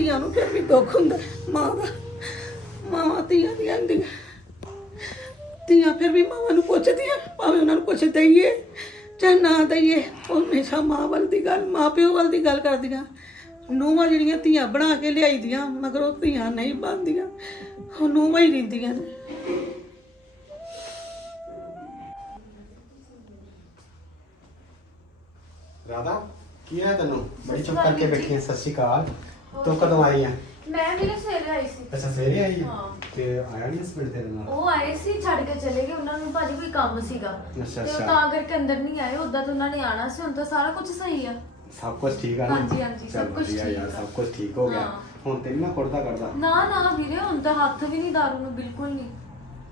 ਧੀਆਂ ਨੂੰ ਫਿਰ ਵੀ ਦੁੱਖ ਹੁੰਦਾ। ਮਾਂ ਦਾ ਮਾਵਾਂ ਧੀਆਂ ਦੀਆਂ ਹੁੰਦੀਆਂ। ਧੀਆਂ ਫਿਰ ਵੀ ਮਾਵਾਂ ਨੂੰ ਪੁੱਛਦੀਆਂ, ਭਾਵੇਂ ਉਹਨਾਂ ਨੂੰ ਕੁਛ ਦਈਏ ਚਾਹੇ ਨਾ ਦਈਏ। ਉਹ ਹਮੇਸ਼ਾ ਮਾਂ ਵੱਲ ਦੀ ਗੱਲ ਮਾਂ ਪਿਓ ਵੱਲ ਦੀ ਗੱਲ ਕਰਦੀਆਂ। ਨੂੰਹਾਂ ਜਿਹੜੀਆਂ ਧੀਆਂ ਬਣਾ ਕੇ ਲਿਆਈਦੀਆਂ, ਮਗਰ ਉਹ ਧੀਆਂ ਨਹੀਂ ਬਣਦੀਆਂ। ਉਹ ਨੂੰਹਾਂ ਹੀ ਰਹਿੰਦੀਆਂ ਨੇ। ਰਾਧਾ, ਕੀ ਹੈ ਤੈਨੂੰ? ਬੜੀ ਚੁੱਪ ਕਰਕੇ ਬੈਠੀ ਹੈ ਸਤਿ ਸ਼੍ਰੀ ਅਕਾਲ। ਤੂੰ ਕਦੋਂ ਆਈ ਹੈ ਮੈਂ ਵੀ ਸਵੇਰੇ ਆਈ ਸੀ। ਅੱਛਾ ਸਵੇਰੇ ਆਈ ਹੈ ਹਾਂ। ਤੇ ਆਇਆ ਨਹੀਂ ਇਸ ਤੇਰੇ ਨਾਲ? ਉਹ ਆਏ ਸੀ ਛੱਡ ਕੇ ਚਲੇ ਗਏ। ਉਹਨਾਂ ਨੂੰ ਭਾਜੀ ਕੋਈ ਕੰਮ ਸੀਗਾ। ਅੱਛਾ, ਤੇ ਉਹ ਅੱਛਾ। ਤਾਂ ਕਰਕੇ ਅੰਦਰ ਨਹੀਂ ਆਏ। ਉਦਾਂ ਤਾਂ ਉਹਨਾਂ ਨੇ ਆਣਾ ਸੀ। ਹੁਣ ਤਾਂ ਸਾਰਾ ਕੁਝ ਸਹੀ ਆ। ਸਭ ਕੁਝ ਠੀਕ ਆ ਨਾ? ਹਾਂਜੀ, ਹਾਂਜੀ, ਸਭ ਚੱਲ ਕੁਛ ਵਧੀਆ ਠੀਕ ਯਾਰ ਆ। ਸਭ ਕੁਝ ਠੀਕ ਹੋ ਗਿਆ। ਹਾਂ। ਹੁਣ ਤੇਰੀ ਨਾ ਕੁੜਦਾ ਕਰਦਾ ਨਾ ਨਾ ਵੀਰੇ ਹੁਣ ਤਾਂ ਹੱਥ ਵੀ ਨਹੀਂ ਦਾਰੂ ਨੂੰ ਬਿਲਕੁਲ ਨਹੀਂ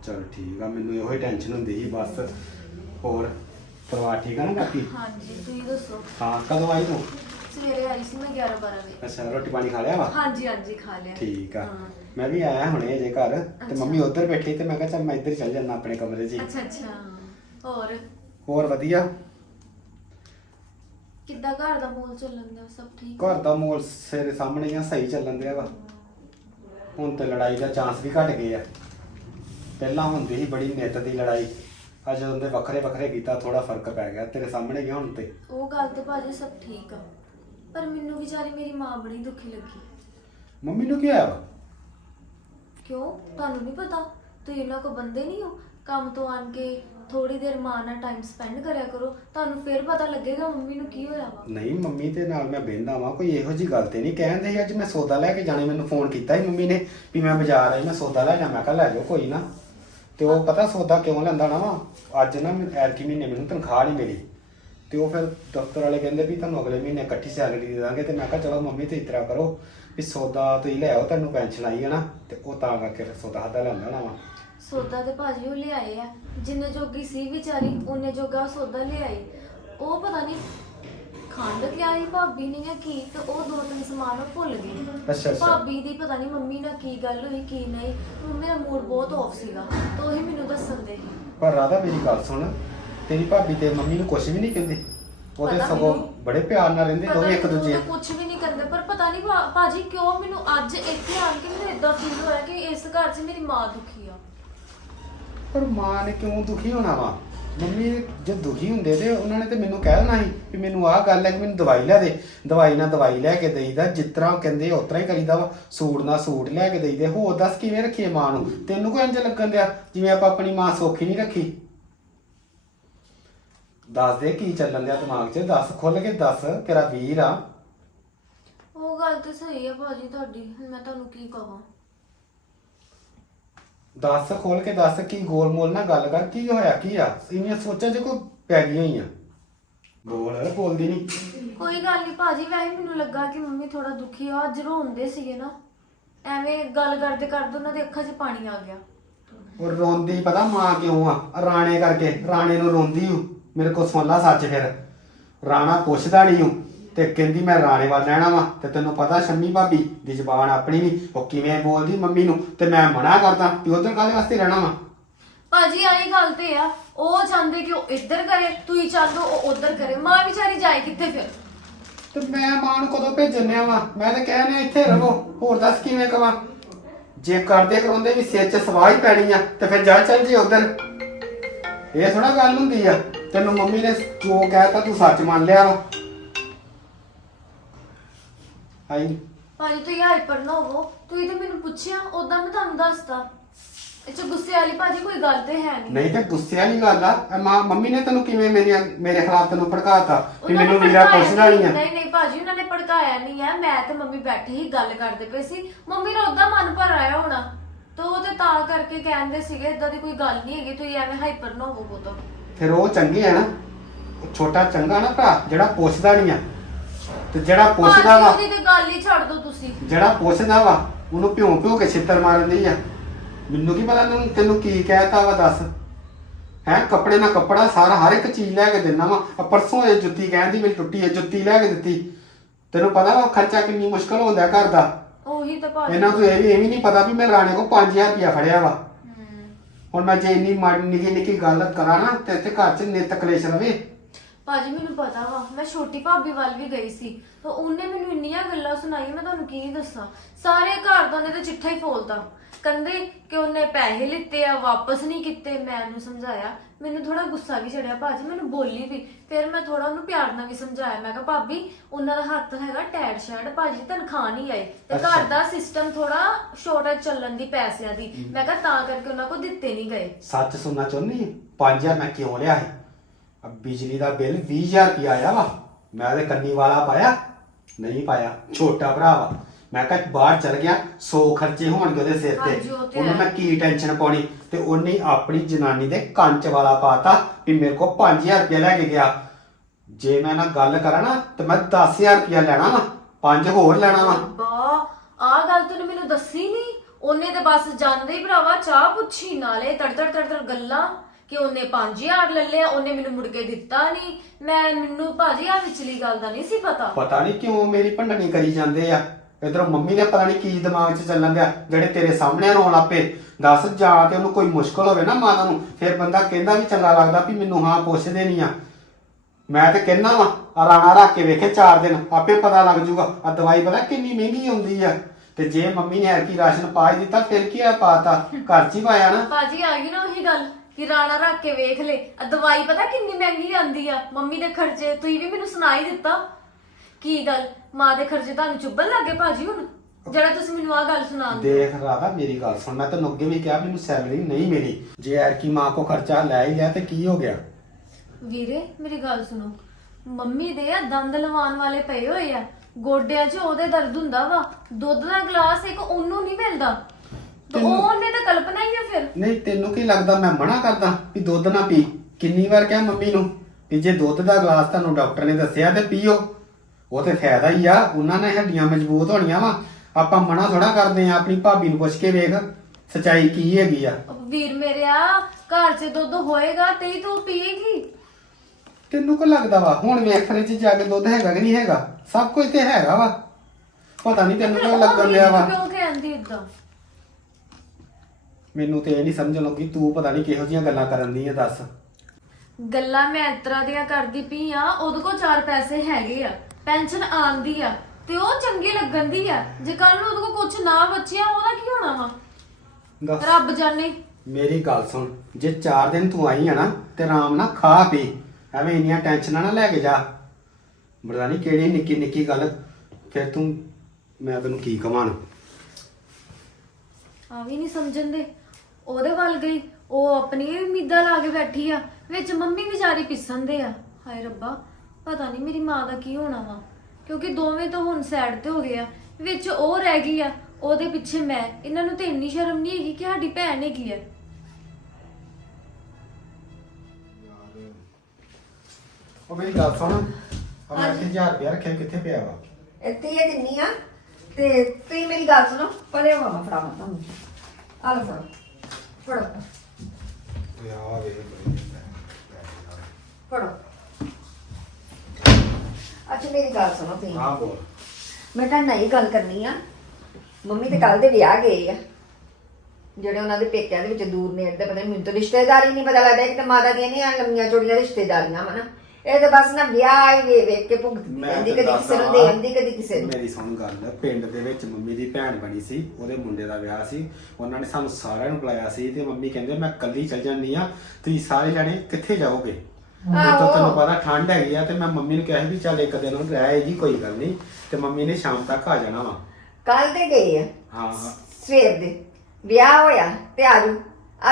ਚਲ ਠੀਕ ਆ ਮੈਨੂੰ ਇਹੋ ਹੀ ਟੈਨਸ਼ਨ ਹੁੰਦੀ ਸੀ ਬਸ। ਹੋਰ ਪਰਿਵਾਰ ਠੀਕ ਆ ਨਾ ਬਾਕੀ ਹਾਂਜੀ ਤੁਸੀਂ ਦੱਸੋ? ਹਾਂ ਕਦੋਂ ਆਈ ਤੂੰ? ਸਵੇਰੇ ਆਈ ਸੀ ਮੈਂ 11 12 ਵਜੇ। ਅੱਛਾ ਰੋਟੀ ਪਾਣੀ ਖਾ ਲਿਆ ਵਾ? ਹਾਂਜੀ ਹਾਂਜੀ ਖਾ ਲਿਆ। ਠੀਕ ਆ। ਹਾਂ। ਮੈਂ ਵੀ ਆਇਆ ਹੁਣੇ ਜੇ ਘਰ ਤੇ। ਮੰਮੀ ਉੱਧਰ ਬੈਠੀ ਤੇ ਮੈਂ ਕਿਹਾ ਚੱਲ ਮੈਂ ਇੱਧਰ ਚੱਲ ਜਾਣਾ ਆਪਣੇ ਕਮਰੇ 'ਚ ਹੀ। ਅੱਛਾ ਅੱਛਾ। ਹੋਰ? ਹੋਰ ਵਧੀਆ। ਕਿੱਦਾਂ ਘਰ ਦਾ ਮੋਲ ਚੱਲਣ ਦਾ ਸਭ ਠੀਕ? ਘਰ ਦਾ ਮੋਲ ਸਿਰੇ ਸਾਹਮਣੇ ਆ ਸਹੀ ਚੱਲਣ ਦਿਆ ਵਾ। ਹੁਣ ਤੇ ਲੜਾਈ ਦਾ ਚਾਂਸ ਵੀ ਘਟ ਗਏ ਆ। ਪਹਿਲਾਂ ਹੁੰਦੀ ਸੀ ਬੜੀ ਨਿੱਤ ਦੀ ਲੜਾਈ। ਅੱਜ ਉਹਦੇ ਵੱਖਰੇ ਵੱਖਰੇ ਕੀਤਾ ਥੋੜਾ ਫ਼ਰਕ ਪੈ ਗਿਆ ਤੇਰੇ ਸਾਹਮਣੇ ਗਿਆ ਹੁਣ ਤੇ। ਉਹ ਗੱਲ ਤੇ ਭਾਜੀ ਸਭ ਠੀਕ ਆ। ਪਰ ਮੈਨੂੰ ਵਿਚਾਰੀ ਮੇਰੀ ਮਾਂ ਬੜੀ ਦੁਖੀ ਲੱਗੀ। ਮੰਮੀ ਨੂੰ ਕੀ ਹੋਇਆ ਵਾ? ਕਿਉਂ? ਤੁਹਾਨੂੰ ਨਹੀਂ ਪਤਾ? ਤੁਸੀਂ ਇਹਨਾਂ ਕੋ ਬੰਦੇ ਨਹੀਂ ਹੋ। ਕੰਮ ਤੋਂ ਆਣ ਕੇ ਥੋੜੀ ਦੇਰ ਮਾਂ ਨਾਲ ਟਾਈਮ ਸਪੈਂਡ ਕਰਿਆ ਕਰੋ। ਤੁਹਾਨੂੰ ਫਿਰ ਪਤਾ ਲੱਗੇਗਾ ਮੰਮੀ ਨੂੰ ਕੀ ਹੋਇਆ ਵਾ। ਨਹੀਂ ਮੰਮੀ ਤੇ ਨਾਲ ਮੈਂ ਬਹਿੰਦਾ ਵਾਂ ਕੋਈ ਇਹੋ ਜੀ ਗੱਲ ਤੇ ਨਹੀਂ ਕਹਿੰਦੇ ਸੀ ਅੱਜ ਮੈਂ ਸੌਦਾ ਲੈ ਕੇ ਜਾਣੇ ਮੈਨੂੰ ਫੋਨ ਕੀਤਾ ਸੀ ਮੰਮੀ ਨੇ ਵੀ ਮੈਂ ਬਾਜ਼ਾਰ ਆਈ ਮੈਂ ਸੌਦਾ ਲੈ ਜਾ। ਮੈਂ ਕਿਹਾ ਲੈ ਜਾਓ ਕੋਈ ਨਾ। ਤੇ ਉਹ ਪਤਾ ਸੌਦਾ ਕਿਉਂ ਲੈਂਦਾ ਨਾ ਵਾ? ਅੱਜ ਨਾ ਐਰਕੀ ਮਹੀਨੇ ਮੈਨੂੰ ਤਨਖਾਹ ਨਹੀਂ ਮਿਲੀ। ਤੇ ਉਹ ਫਿਰ ਦਫ਼ਤਰ ਵਾਲੇ ਕਹਿੰਦੇ ਵੀ ਤੁਹਾਨੂੰ ਅਗਲੇ ਮਹੀਨੇ ਇਕੱਠੀ ਸੈਲਰੀ ਦੇ ਦਾਂਗੇ ਤੇ ਮੈਂ ਕਿਹਾ ਚਲੋ ਮੰਮੀ ਤੁਸੀਂ ਇਤਰਾ ਕਰੋ ਵੀ ਸੌਦਾ ਤੁਸੀਂ ਲੈ ਆਓ ਤੁਹਾਨੂੰ ਪੈਨਸ਼ਨ ਆਈ ਹੈ ਨਾ ਤੇ ਉਹ ਤਾਂ ਕਰਕੇ ਫਿਰ ਸੌਦਾ ਹੱਦਾ ਲੈਂਦਾ ਨਾ ਵਾ। ਸੌਦਾ ਤੇ ਭਾਜੀ ਉਹ ਲਿਆਏ ਆ ਜਿੰਨੇ ਜੋਗੀ ਸੀ ਵਿਚਾਰੀ ਉਹਨੇ ਜੋਗਾ ਉਹ ਸੌਦਾ ਲਿਆਈ ਉਹ ਪਤਾ ਨਹੀਂ ਖੰਡ ਲਿਆਈ ਭਾਬੀ ਨੇ ਜਾਂ ਕੀ ਤੇ ਉਹ ਦੋ ਤਿੰਨ ਸਮਾਨ ਉਹ ਭੁੱਲ ਗਈ। ਅੱਛਾ ਅੱਛਾ। ਭਾਬੀ ਦੀ ਪਤਾ ਨਹੀਂ ਮੰਮੀ ਨਾਲ ਕੀ ਗੱਲ ਹੋਈ ਕੀ ਨਹੀਂ ਮੰਮੀ ਦਾ ਮੂਡ ਬਹੁਤ ਆਫ ਸੀਗਾ ਤਾਂ ਉਹੀ ਮੈਨੂੰ ਦੱਸਣ ਦੇ। ਪਰ ਰਾਧਾ ਮੇਰੀ ਗੱਲ ਸੁਣ ਤੇਰੀ ਭਾਬੀ ਤੇ ਮੰਮੀ ਨੂੰ ਕੁਝ ਵੀ ਨਹੀਂ ਕਹਿੰਦੇ। ਉਹਦੇ ਪਤਾ ਸਗੋਂ ਮੈਨੂੰ। ਬੜੇ ਪਿਆਰ ਨਾਲ ਰਹਿੰਦੇ ਦੋਵੇਂ ਇੱਕ ਦੂਜੇ ਕੁਝ ਵੀ ਨਹੀਂ ਕਰਦੇ ਪਰ ਪਤਾ ਨਹੀਂ ਭਾ- ਭਾਜੀ ਕਿਉਂ ਮੈਨੂੰ ਅੱਜ ਇੱਥੇ ਆਣ ਕੇ ਮੈਨੂੰ ਇਦਾਂ ਫੀਲ ਹੋਇਆ ਕਿ ਇਸ ਘਰ 'ਚ ਮੇਰੀ ਮਾਂ ਦੁਖੀ ਆ। ਪਰ ਮਾਂ ਨੇ ਕਿਉਂ ਦੁਖੀ ਹੋਣਾ ਵਾ? ਮੰਮੀ ਜੇ ਦੁਖੀ ਹੁੰਦੇ ਤੇ ਉਹਨਾਂ ਨੇ ਤੇ ਮੈਨੂੰ ਕਹਿ ਦੇਣਾ ਸੀ ਵੀ ਮੈਨੂੰ ਆਹ ਗੱਲ ਹੈ ਕਿ ਮੈਨੂੰ ਦਵਾਈ ਲੈ ਦੇ। ਦਵਾਈ ਨਾਲ ਦਵਾਈ ਲੈ ਕੇ ਦੇਈਦਾ ਜਿਸ ਤਰ੍ਹਾਂ ਉਹ ਕਹਿੰਦੇ ਉਸ ਤਰ੍ਹਾਂ ਹੀ ਕਰੀਦਾ ਵਾ। ਸੂਟ ਨਾਲ ਸੂਟ ਲੈ ਕੇ ਦੇਈਦੇ ਹੋਰ ਦੱਸ ਕਿਵੇਂ ਰੱਖੀਏ ਮਾਂ ਨੂੰ? ਤੈਨੂੰ ਕੋਈ ਇੰਜ ਲੱਗਣ ਦਿਆ? ਜਿਵੇਂ ਆਪਾਂ ਆਪਣੀ ਮਾਂ ਸੌਖੀ ਨਹੀਂ ਰੱਖੀ। ਦੱਸ ਦੇ ਕੀ ਚੱਲਣ ਦਿਆ ਦਿਮਾਗ 'ਚ? ਦੱਸ ਖੁੱਲ ਕੇ ਦੱਸ ਤੇਰਾ ਵੀਰ ਆ। ਉਹ ਗੱਲ ਤੇ ਸਹੀ ਆ ਭਾਜੀ ਤੁਹਾਡੀ ਹੁਣ ਮੈਂ ਤੁਹਾਨੂੰ ਕੀ ਕਹਾਂ ਦੱਸ ਖੋਲ ਕੇ ਦੱਸ ਕੀ ਗੋਲ ਮੋਲ ਨਾਲ ਗੱਲ ਕਰ ਕੀ ਹੋਇਆ ਕੀ ਆ? ਇੰਨੀਆਂ ਸੋਚਾਂ 'ਚ ਕੋਈ ਪੈ ਗਈਆਂ ਹੋਈਆਂ। ਬੋਲ ਬੋਲਦੀ ਨਹੀਂ ਕੋਈ ਗੱਲ ਨਹੀਂ ਭਾਜੀ ਵੈਸੇ ਮੈਨੂੰ ਲੱਗਾ ਕਿ ਮੰਮੀ ਥੋੜਾ ਦੁਖੀ ਆ ਅੱਜ ਰੋਂਦੇ ਸੀਗੇ ਨਾ। ਐਵੇਂ ਗੱਲ ਕਰਦੇ ਕਰਦੇ ਉਹਨਾਂ ਦੇ ਅੱਖਾਂ 'ਚ ਪਾਣੀ ਆ ਗਿਆ। ਉਹ ਰੋਂਦੀ ਪਤਾ ਮਾਂ ਕਿਉਂ ਆ? ਰਾਣੇ ਕਰਕੇ ਰਾਣੇ ਨੂੰ ਰੋਂਦੀ ਹੂੰ ਮੇਰੇ ਕੋਲ ਸੁਣ ਲਾ ਸੱਚ ਫਿਰ। ਰਾਣਾ ਪੁੱਛਦਾ ਨਹੀਂ ਹੂੰ ਤੇ ਕਹਿੰਦੀ ਮੈਂ ਰਾਣੇ ਵੱਲ ਰਹਿਣਾ ਵਾ ਤੇ ਤੈਨੂੰ ਪਤਾ ਸ਼ੰਮੀ ਭਾਬੀ ਦੀ ਜ਼ਬਾਨ ਆਪਣੀ ਵੀ ਉਹ ਕਿਵੇਂ ਬੋਲਦੀ ਮੰਮੀ ਨੂੰ ਤੇ ਮੈਂ ਮਨਾ ਕਰਦਾ ਵੀ ਉਧਰ ਕਾਹਦੇ ਵਾਸਤੇ ਰਹਿਣਾ ਵਾ? ਭਾਜੀ ਆਹੀ ਗੱਲ ਤੇ ਆ। ਉਹ ਚਾਹੁੰਦੇ ਕਿ ਉਹ ਇੱਧਰ ਕਰੇ ਤੁਸੀਂ ਚਾਹਦੋ ਉਹ ਉੱਧਰ ਕਰੇ। ਮਾਂ ਵਿਚਾਰੀ ਜਾਏ ਕਿੱਥੇ ਫਿਰ? ਤੇ ਮੈਂ ਮਾਂ ਨੂੰ ਕਦੋਂ ਭੇਜਣਿਆ ਵਾ? ਮੈਂ ਤਾਂ ਕਹਿੰਨੇ ਇੱਥੇ ਰਹੋ ਹੋਰ ਦੱਸ ਕਿਵੇਂ ਕਵਾਂ? ਜੇ ਕਰਦੇ ਕਰਾਉਂਦੇ ਵੀ ਸਿਰ 'ਚ ਸਵਾਹ ਹੀ ਪੈਣੀ ਆ ਤੇ ਫਿਰ ਜਾ ਚੱਲ ਜੀ ਉਧਰ। ਇਹ ਥੋੜਾ ਗੱਲ ਹੁੰਦੀ ਆ। ਤੈਨੂੰ ਮੰਮੀ ਨੇ ਜੋ ਕਹਿਤਾ ਤੂੰ ਸੱਚ ਮੰਨ ਲਿਆ ਵਾ। ਹਾਈ ਭਾਜੀ ਤੁਸੀਂ ਹਾਈਪਰ ਨਾ ਹੋਵੋ। ਤੁਸੀਂ ਤੇ ਮੈਨੂੰ ਪੁੱਛਿਆ ਉਦਾਂ ਮੈਂ ਤੁਹਾਨੂੰ ਦੱਸਤਾ। ਇਹ ਚ ਗੁੱਸੇ ਵਾਲੀ ਭਾਜੀ ਕੋਈ ਗੱਲ ਤੇ ਹੈ ਨਹੀਂ ਨਹੀਂ ਤੇ ਗੁੱਸੇ ਵਾਲੀ ਗੱਲ ਆ। ਇਹ ਮਾਂ ਮੰਮੀ ਨੇ ਤੈਨੂੰ ਕਿਵੇਂ ਮੇਰੇ ਮੇਰੇ ਖਿਲਾਫ ਤੈਨੂੰ ਭੜਕਾਤਾ? ਕਿ ਉਹਨਾਂ ਨੇ ਮੈਨੂੰ ਵੀਰਾ ਭੜਕਾਇਆ ਪੁੱਛਦਾ ਨਹੀਂ ਆ। ਨਹੀਂ ਨਹੀਂ ਭਾਜੀ ਉਹਨਾਂ ਨੇ ਭੜਕਾਇਆ ਨਹੀਂ ਆ। ਮੈਂ ਤੇ ਮੰਮੀ ਬੈਠੇ ਹੀ ਗੱਲ ਕਰਦੇ ਪਏ ਸੀ। ਮੰਮੀ ਨੇ ਉਦਾਂ ਮਨ ਭਰ ਆਇਆ ਹੋਣਾ। ਤਾਂ ਉਹ ਤੇ ਤਾਂ ਕਰਕੇ ਕਹਿੰਦੇ ਸੀਗੇ ਇਦਾਂ ਦੀ ਕੋਈ ਗੱਲ ਨਹੀਂ ਹੈਗੀ। ਤੁਸੀਂ ਐਵੇਂ ਹਾਈਪਰ ਨਾ ਹੋਵੋ ਬੋਤੋ ਫਿਰ ਉਹ ਚੰਗੀ ਆ ਨਾ ਉਹ ਛੋਟਾ ਚੰਗਾ ਨਾ ਭਰਾ ਜਿਹੜਾ ਪੁੱਛਦਾ ਨਹੀਂ ਆ। ਤੇ ਜਿਹੜਾ ਪੁੱਛਦਾ ਵਾ ਉਹਦੀ ਤੇ ਗੱਲ ਹੀ ਛੱਡ ਦੋ ਤੁਸੀਂ। ਜਿਹੜਾ ਪੁੱਛਦਾ ਵਾ ਉਹਨੂੰ ਭਿਉਂ ਭਿਉਂ ਕੇ ਛਿੱਤਰ ਮਾਰਦੀ ਆ। ਮੈਨੂੰ ਕੀ ਪਤਾ ਤੈਨੂੰ ਤੈਨੂੰ ਕੀ ਕਹਿਤਾ ਵਾ ਦੱਸ। ਹੈ ਕੱਪੜੇ ਨਾਲ ਕੱਪੜਾ ਸਾਰਾ ਹਰ ਇੱਕ ਚੀਜ਼ ਲੈ ਕੇ ਦੇਣਾ ਵਾ। ਆ ਪਰਸੋਂ ਇਹ ਜੁੱਤੀ ਕਹਿੰਦੀ ਮੇਰੀ ਟੁੱਟੀ ਹੈ ਜੁੱਤੀ ਲੈ ਕੇ ਦਿੱਤੀ। ਤੈਨੂੰ ਪਤਾ ਵਾ ਖਰਚਾ ਕਿੰਨੀ ਮੁਸ਼ਕਲ ਹੁੰਦਾ ਘਰ ਦਾ। ਉਹੀ ਤਾਂ ਭਾਜੀ। ਇਹਨਾਂ ਤੋਂ ਇਹ ਵੀ ਇਹ ਵੀ ਨਹੀਂ ਪਤਾ ਵੀ ਮੈਂ ਰਾਣੇ ਕੋ 5000 ਰੁਪਇਆ ਫੜਿਆ ਵਾ। ਹੁਣ ਮੈਂ ਜੇ ਇੰਨੀ ਮਾੜੀ ਨਿੱਕੀ ਨਿੱਕੀ ਗੱਲ ਕਰਾਂ ਨਾ ਤੇ ਇੱਥੇ ਘਰ 'ਚ ਨਿੱਤ ਕਲੇਸ਼ ਰਵੇ। ਭਾਜੀ, ਮੈਨੂੰ ਪਤਾ ਵਾ, ਮੈਂ ਛੋਟੀ ਭਾਬੀ ਵੱਲ ਵੀ ਗਈ ਸੀ, ਤਾਂ ਉਹਨੇ ਮੈਨੂੰ ਇੰਨੀਆਂ ਗੱਲਾਂ ਸੁਣਾਈਆਂ, ਮੈਂ ਤੁਹਾਨੂੰ ਕੀ ਦੱਸਾਂ? ਸਾਰੇ ਘਰ ਦਾ ਨੇ ਤਾਂ ਚਿੱਠਾ ਹੀ ਫੋਲਦਾ ਕਹਿੰਦੇ ਕਿ ਉਹਨੇ ਪੈਸੇ ਲਿੱਤੇ ਆ ਵਾਪਸ ਨਹੀਂ ਕੀਤੇ ਮੈਂ ਉਹਨੂੰ ਸਮਝਾਇਆ। ਮੈਨੂੰ ਥੋੜਾ ਗੁੱਸਾ ਵੀ ਚੜਿਆ ਭਾਜੀ ਮੈਨੂੰ ਬੋਲੀ ਵੀ। ਫਿਰ ਮੈਂ ਥੋੜਾ ਉਹਨੂੰ ਪਿਆਰ ਨਾਲ ਵੀ ਸਮਝਾਇਆ। ਮੈਂ ਕਿਹਾ ਭਾਬੀ ਉਹਨਾਂ ਦਾ ਹੱਥ ਹੈਗਾ ਟੈਡ ਸ਼ਰਟ ਭਾਜੀ ਤਨਖਾਹ ਨਹੀਂ ਆਈ। ਤੇ। ਘਰ ਦਾ ਸਿਸਟਮ ਥੋੜਾ ਸ਼ਾਰਟੇਜ ਚੱਲਣ ਦੀ ਪੈਸਿਆਂ ਦੀ। ਮੈਂ ਕਿਹਾ ਤਾਂ ਕਰਕੇ ਉਹਨਾਂ ਕੋਲ ਦਿੱਤੇ ਨਹੀਂ ਗਏ। ਸੱਚ ਸੁਣਨਾ ਚਾਹੁੰਦੀ ਹੈ 5000 ਮੈਂ ਕਿਉਂ ਲਿਆ ਹੈ ਅਬ ਬਿਜਲੀ ਦਾ ਬਿੱਲ 20000 ਰੁਪਇਆ ਆਇਆ ਵਾ। ਮੈਂ ਉਹਦੇ ਕੰਨੀ ਵਾਲਾ ਪਾਇਆ ਨਹੀਂ ਪਾਇਆ। ਛੋਟਾ ਭਰਾ ਵਾ। ਮੈਂ ਕਿਹਾ ਬਾਹਰ ਚਲ ਗਿਆ 100 ਖਰਚੇ ਹੋਣਗੇ ਉਹਦੇ ਸਿਰ ਹਾਂਜੀ, ਤੇ ਉਹ ਤੇ ਉਹਨੂੰ ਹੈ। ਮੈਂ ਕੀ ਟੈਨਸ਼ਨ ਪਾਉਣੀ? ਤੇ ਉਹਨੇ ਆਪਣੀ ਜਨਾਨੀ ਦੇ ਕੰਨ 'ਚ ਵਾਲਾ ਪਾਤਾ ਵੀ ਮੇਰੇ ਕੋਲ 5000 ਰੁਪਇਆ ਲੈ ਕੇ ਗਿਆ। ਜੇ ਮੈਂ ਨਾ ਗੱਲ ਕਰਾਂ ਨਾ ਤੇ ਮੈਂ 10000 ਰੁਪਇਆ ਲੈਣਾ ਵਾ ਪੰਜ ਹੋਰ ਲੈਣਾ ਵਾ। ਬਾ ਆ ਗੱਲ ਤੂੰ ਮੈਨੂੰ ਦੱਸੀ ਨਹੀਂ ਉਹਨੇ ਤੇ ਬਸ ਜਾਂਦੇ ਹੀ ਭਰਾਵਾ ਚਾਹ ਪੁੱਛੀ ਨਾਲੇ ਤੜ ਤੜ ਤੜ ਤੜ ਗੱਲਾਂ ਕਿ ਉਹਨੇ 5000 ਲੈ ਲਿਆ ਉਹਨੇ ਮੈਨੂੰ ਮੁੜ ਕੇ ਦਿੱਤਾ ਨਹੀਂ ਮੈਂ ਮੈਨੂੰ ਭਾਜੀ ਆ ਵਿਚਲੀ ਗੱਲ ਦਾ ਨਹੀਂ ਸੀ ਪਤਾ। ਪਤਾ ਨਹੀਂ ਕਿਉਂ ਮੇਰੀ ਭੰਡਣੀ ਕਰੀ ਜਾਂਦੇ ਆ। ਇਧਰੋਂ ਮੰਮੀ ਨੇ ਪਤਾ ਨਹੀਂ ਕੀ ਦਿਮਾਗ 'ਚ ਚੱਲਣ ਦਿਆ, ਜਿਹੜੇ ਤੇਰੇ ਸਾਹਮਣੇ ਰੋਣ ਲੱਪੇ ਦੱਸ ਜਾਂ ਤੇ ਉਹਨੂੰ ਕੋਈ ਮੁਸ਼ਕਲ ਹੋਵੇ ਨਾ ਮਾਤਾ ਨੂੰ, ਫਿਰ ਬੰਦਾ ਕਹਿੰਦਾ ਵੀ ਚੰਗਾ ਲੱਗਦਾ ਵੀ ਮੈਨੂੰ ਹਾਂ ਪੁੱਛਦੇ ਨਹੀਂ ਆ। ਮੈਂ ਤੇ ਕਹਿੰਦਾ ਵਾ ਰਾਣਾ ਰੱਖ ਕੇ ਵੇਖੇ 4 ਦਿਨ, ਆਪੇ ਪਤਾ ਲੱਗ ਜੂਗਾ ਆ ਦਵਾਈ ਪਤਾ ਕਿੰਨੀ ਮਹਿੰਗੀ ਆਉਂਦੀ ਆ। ਤੇ ਜੇ ਮੰਮੀ ਨੇ ਐਰਕੀ ਰਾਸ਼ਨ ਪਾ ਹੀ ਦਿੱਤਾ, ਫਿਰ ਕੀ ਆ ਪਾਤਾ? ਘਰ 'ਚ ਹੀ ਪਾਇਆ ਨਾ। ਭਾਜੀ ਆ ਗਈ ਨਾ ਉਹੀ ਗੱਲ ਕਿ ਰਾਣਾ ਰੱਖ ਕੇ ਵੇਖ ਲੈ। ਆ ਦਵਾਈ ਪਤਾ ਕਿੰਨੀ ਮਹਿੰਗੀ ਆਂਦੀ ਆ। ਮੰਮੀ ਦੇ ਖਰਚੇ, ਤੁਸੀਂ ਵੀ ਮੈਨੂੰ ਸੁਣਾ ਹੀ ਦਿੱਤਾ। ਕੀ ਗੱਲ? ਮਾਂ ਦੇ ਖਰਚੇ ਤੁਹਾਨੂੰ ਚੁੱਭਣ ਲੱਗੇ ਭਾਜੀ ਹੁਣ? ਜਿਹੜਾ ਤੁਸੀਂ ਮੈਨੂੰ ਆ ਗੱਲ ਸੁਣਾਉਂਦੇ ਦੇਖ ਰਾਧਾ ਮੇਰੀ ਗੱਲ ਸੁਣ। ਮੈਂ ਤੈਨੂੰ ਅੱਗੇ ਵੀ ਕਿਹਾ ਮੈਨੂੰ ਸੈਲਰੀ ਨਹੀਂ ਮਿਲੀ। ਜੇ ਐਰਕੀ ਮਾਂ ਕੋ ਖਰਚਾ ਲੈ ਹੀ ਲਿਆ ਤੇ ਕੀ ਹੋ ਗਿਆ? ਵੀਰੇ ਮੇਰੀ ਗੱਲ ਸੁਣੋ। ਮੰਮੀ ਦੇ ਆ ਦੰਦ ਲਵਾਉਣ ਵਾਲੇ ਪਏ ਹੋਏ ਆ। ਗੋਡਿਆਂ 'ਚ ਉਹਦੇ ਦਰਦ ਹੁੰਦਾ ਵਾ। ਦੁੱਧ ਦਾ ਗਲਾਸ ਇੱਕ ਉਹਨੂੰ ਨਹੀਂ ਮਿਲਦਾ। ਤੇ ਤੈਨੂੰ- ਉਹਨੇ ਤਾਂ ਕਲਪਨਾ ਹੀ ਆ ਫਿਰ। ਨਹੀਂ ਤੈਨੂੰ ਕੀ ਲੱਗਦਾ ਮੈਂ ਮਨਾ ਕਰਦਾ ਵੀ ਦੁੱਧ ਨਾ ਪੀ? ਕਿੰਨੀ ਵਾਰ ਕਿਹਾ ਮੰਮੀ ਨੂੰ ਵੀ ਜੇ ਦੁੱਧ ਦਾ ਗਲਾਸ ਤੁਹਾਨੂੰ ਡਾਕਟਰ ਨੇ ਦੱਸਿਆ ਤੇ ਪੀਓ। ਉਹ ਤੇ ਫਾਇਦਾ ਹੀ ਆ ਉਹਨਾਂ ਨੇ ਹੱਡੀਆਂ ਮਜ਼ਬੂਤ ਹੋਣੀਆਂ ਵਾ। ਆਪਾਂ ਮਨਾ ਥੋੜਾ ਕਰਦੇ ਆ ਆਪਣੀ ਭਾਬੀ ਨੂੰ ਪੁੱਛ ਕੇ ਵੇਖ ਸਚਾਈ ਕੀ ਹੈਗੀ ਆ। ਵੀਰ ਮੇਰਿਆ ਘਰ 'ਚ ਦੁੱਧ ਹੋਏਗਾ ਤੇ ਹੀ ਤੂੰ ਪੀਏਗੀ। ਤੈਨੂੰ ਕੀ ਲੱਗਦਾ ਵਾ ਹੁਣ ਵੇਖ ਫਰਿੱਜ 'ਚ ਜਾ ਕੇ ਦੁੱਧ ਹੈਗਾ ਕਿ ਨਹੀਂ ਹੈਗਾ? ਸਭ ਕੁਝ ਤੇ ਹੈਗਾ ਵਾ। ਪਤਾ ਨਹੀਂ ਤੈਨੂੰ ਕਿਉਂ ਲੱਗਣ ਲਿਆ ਵਾ। ਕਿਉਂ ਕਹਿੰਦੀ ਇਦਾਂ ਮੈਨੂੰ ਤੇ ਇਹ ਨਹੀਂ ਸਮਝ ਲੱਗੀ ਤੂੰ ਪਤਾ ਨਹੀਂ ਕਿਹੋ ਜੀਆਂ ਗੱਲਾਂ ਕਰਨ ਦੀ ਆ ਦੱਸ। ਗੱਲਾਂ ਮੈਂ ਇਸ ਤਰ੍ਹਾਂ ਦੀਆਂ ਕਰਦੀ ਪਈ ਆ ਉਹਦੇ ਕੋਲ ਚਾਰ ਪੈਸੇ ਹੈਗੇ ਆ। ਪੈਨਸ਼ਨ ਆਂਦੀ ਆ ਤੇ ਉਹ ਚੰਗੀ ਲੱਗਣ ਦੀ ਆ। ਜੇ ਕੱਲ ਨੂੰ ਉਹਦੇ ਕੋਲ ਕੁਝ ਨਾ ਬਚਿਆ ਉਹਦਾ ਕੀ ਹੋਣਾ ਵਾ? ਦੱਸ। ਰੱਬ ਜਾਣੇ। ਮੇਰੀ ਗੱਲ ਸੁਣ ਜੇ 4 ਦਿਨ ਤੂੰ ਆਈ ਆ ਨਾ ਤੇ ਆਰਾਮ ਨਾਲ ਖਾ ਪੀ। ਐਵੇਂ ਇੰਨੀਆਂ ਟੈਨਸ਼ਨਾਂ ਨਾ ਲੈ ਕੇ ਜਾ। ਪਤਾ ਨਹੀਂ ਕਿਹੜੀ ਨਿੱਕੀ ਨਿੱਕੀ ਗੱਲ ਫਿਰ ਤੂੰ ਮੈਂ ਤੈਨੂੰ ਕੀ ਕਵਾਂ ਨਾ ਆ ਵੀ ਨਹੀਂ ਸਮਝਣ ਦੇ। ਉਹਦੇ ਵੱਲ ਗਈ ਉਹ ਆਪਣੀ ਉਮੀਦਾਂ ਲਾ ਕੇ ਬੈਠੀ ਆ ਵਿੱਚ ਮੰਮੀ ਵਿਚਾਰੀ ਪਿਸਣ ਦੇ ਆ। ਹਾਏ ਰੱਬਾ। ਪਤਾ ਨਹੀਂ ਮੇਰੀ ਮਾਂ ਦਾ ਕੀ ਹੋਣਾ ਵਾ। ਕਿਉਂਕਿ ਦੋਵੇਂ ਤਾਂ ਹੁਣ ਸਾਈਡ ਤੇ ਹੋ ਗਏ ਆ। ਵਿੱਚ ਉਹ ਰਹਿ ਗਈ ਆ ਉਹਦੇ ਪਿੱਛੇ ਮੈਂ। ਇਹਨਾਂ ਨੂੰ ਤੇ ਇੰਨੀ ਸ਼ਰਮ ਨਹੀਂ ਹੈਗੀ ਕਿ ਸਾਡੀ ਭੈਣ ਹੈਗੀ ਆ। ਉਹ ਮੇਰੀ ਗੱਲ ਸੁਣ। ਆ ਮੈਂ 1000 ਰੁਪਇਆ ਰੱਖਿਆ ਕਿੱਥੇ ਪਿਆ ਵਾ? ਇੱਥੇ ਹੀ ਦਿੰਨੀ ਆ? ਤੇ ਤੁਸੀਂ ਮੇਰੀ ਗੱਲ ਸੁਣੋ ਪਰੇ ਹੋ ਮੈਂ ਫੜਾਵਾਂ ਤੁਹਾਨੂੰ। ਆ ਲਓ ਫੜੋ ਫੜੋ। ਓਏ ਆ। ਵੇ ਫੜੋ। ਅੱਛਾ ਮੇਰੀ ਗੱਲ ਸੁਣੋ ਤੁਸੀਂ। ਹਾਂ ਬੋਲ। ਮੈਂ ਤਾਂ ਨਹੀਂ ਗੱਲ ਕਰਨੀ ਆ। ਮੰਮੀ ਤੇ ਕੱਲ ਦੇ ਵਿਆਹ ਗਏ ਆ। ਜਿਹੜੇ ਉਹਨਾਂ ਦੇ ਪੇਕਿਆਂ ਦੇ ਵਿੱਚ ਦੂਰ ਨੇੜ ਦੇ ਪਤਾ ਮੈਨੂੰ ਤਾਂ ਰਿਸ਼ਤੇਦਾਰੀ ਨਹੀਂ ਪਤਾ ਲੱਗਦਾ ਕਿ ਤਾਂ ਮਾਤਾ ਦੀਆਂ ਨਹੀਂ ਲੰਮੀਆਂ ਚੋੜੀਆਂ ਰਿਸ਼ਤੇਦਾਰੀਆਂ ਵਾ ਨਾ। ਇਹ ਤਾਂ ਬਸ ਨਾ ਵਿਆਹ ਹੀ ਵੇ ਵੇਖ ਕੇ ਭੁਗਤਦੀ ਮੈਂ ਰਹਿੰਦੀ ਕਦੀ ਕਿਸੇ ਨੂੰ ਦੱਸਦਾ ਦੇ ਆਂਦੀ ਕਦੀ ਕਿਸੇ ਨੂੰ। ਮੇਰੀ ਸੁਣ ਗੱਲ। ਪਿੰਡ ਦੇ ਵਿੱਚ ਮੰਮੀ ਦੀ ਭੈਣ ਬਣੀ ਸੀ ਉਹਦੇ ਮੁੰਡੇ ਦਾ ਵਿਆਹ ਸੀ। ਉਹਨਾਂ ਨੇ ਸਾਨੂੰ ਸਾਰਿਆਂ ਨੂੰ ਬੁਲਾਇਆ ਸੀ ਤੇ ਮੰਮੀ ਕਹਿੰਦੇ ਮੈਂ ਕੱਲੀ ਚੱਲ ਜਾਂਦੀ ਆ। ਤੁਸੀਂ ਸਾਰੇ ਜਣੇ ਕਿੱਥੇ ਜਾਓਗੇ? ਤਾਂ ਆਹੋ। ਤੈਨੂੰ ਪਤਾ ਠੰਡ ਹੈਗੀ ਆ ਤੇ ਮੈਂ ਮੰਮੀ ਨੂੰ ਕਿਹਾ ਸੀ ਵੀ ਚੱਲ ਇੱਕ ਦਿਨ ਉਹ ਰਹਿ ਜੀ ਕੋਈ ਗੱਲ ਨਹੀਂ। ਤੇ ਮੰਮੀ ਨੇ ਸ਼ਾਮ ਤੱਕ ਆ ਜਾਣਾ ਵਾ। ਕੱਲ ਦੇ ਗਏ ਆ। ਹਾਂ। ਸਵੇਰ ਦੇ। ਵਿਆਹ ਹੋਇਆ ਤੇ ਆਜੂ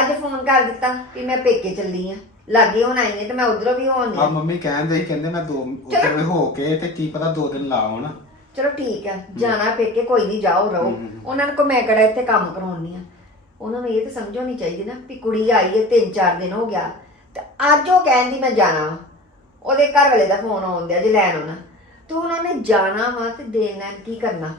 ਅੱਜ ਫੋਨ ਕਰ ਦਿੱਤਾ ਕਿ ਮੈਂ ਪੇਕੇ ਚੱਲੀ ਆ। ਲਾਗੇ ਹੁਣ ਆਈ ਨੇ ਤੇ ਮੈਂ ਉਧਰੋਂ ਵੀ ਹੋਣ ਆ ਦੀ ਮੰਮੀ ਕਹਿੰਦੇ ਸੀ ਕਹਿੰਦੇ ਮੈਂ ਦੋ ਉੱਧਰ ਹੋ ਕੇ ਤੇ ਕੀ ਪਤਾ ਦੋ ਦਿਨ ਲਾ ਆਉਣਾ। ਚਲੋ ਠੀਕ ਆ ਜਾਣਾ ਪੇਕੇ ਕੋਈ ਨਹੀਂ ਜਾਓ ਰਹੋ। ਉਹਨਾਂ ਨੂੰ ਕੋ ਮੈਂ ਕਿਹੜਾ ਇੱਥੇ ਕੰਮ ਕਰਾਉਣੀ ਆ। ਉਹਨਾਂ ਨੂੰ ਇਹ ਤਾਂ ਸਮਝ ਹੋਣੀ ਚਾਹੀਦੀ ਨਾ ਵੀ ਕੁੜੀ ਆਈ ਹੈ ਤਿੰਨ ਚਾਰ ਦਿਨ ਹੋ ਗਿਆ। ਤੇ ਅੱਜ ਉਹ ਕਹਿੰਦੀ ਮੈਂ ਜਾਣਾ ਵਾ। ਉਹਦੇ ਘਰ ਵਾਲੇ ਦਾ ਫੋਨ ਆਉਂਦਿਆ ਜੇ ਲੈਣ ਆਉਣਾ। ਤੇ ਹੁਣ ਉਹਨੇ ਜਾਣਾ ਵਾ ਤੇ ਦੇਣ ਲੈਣ ਕੀ ਕਰਨਾ?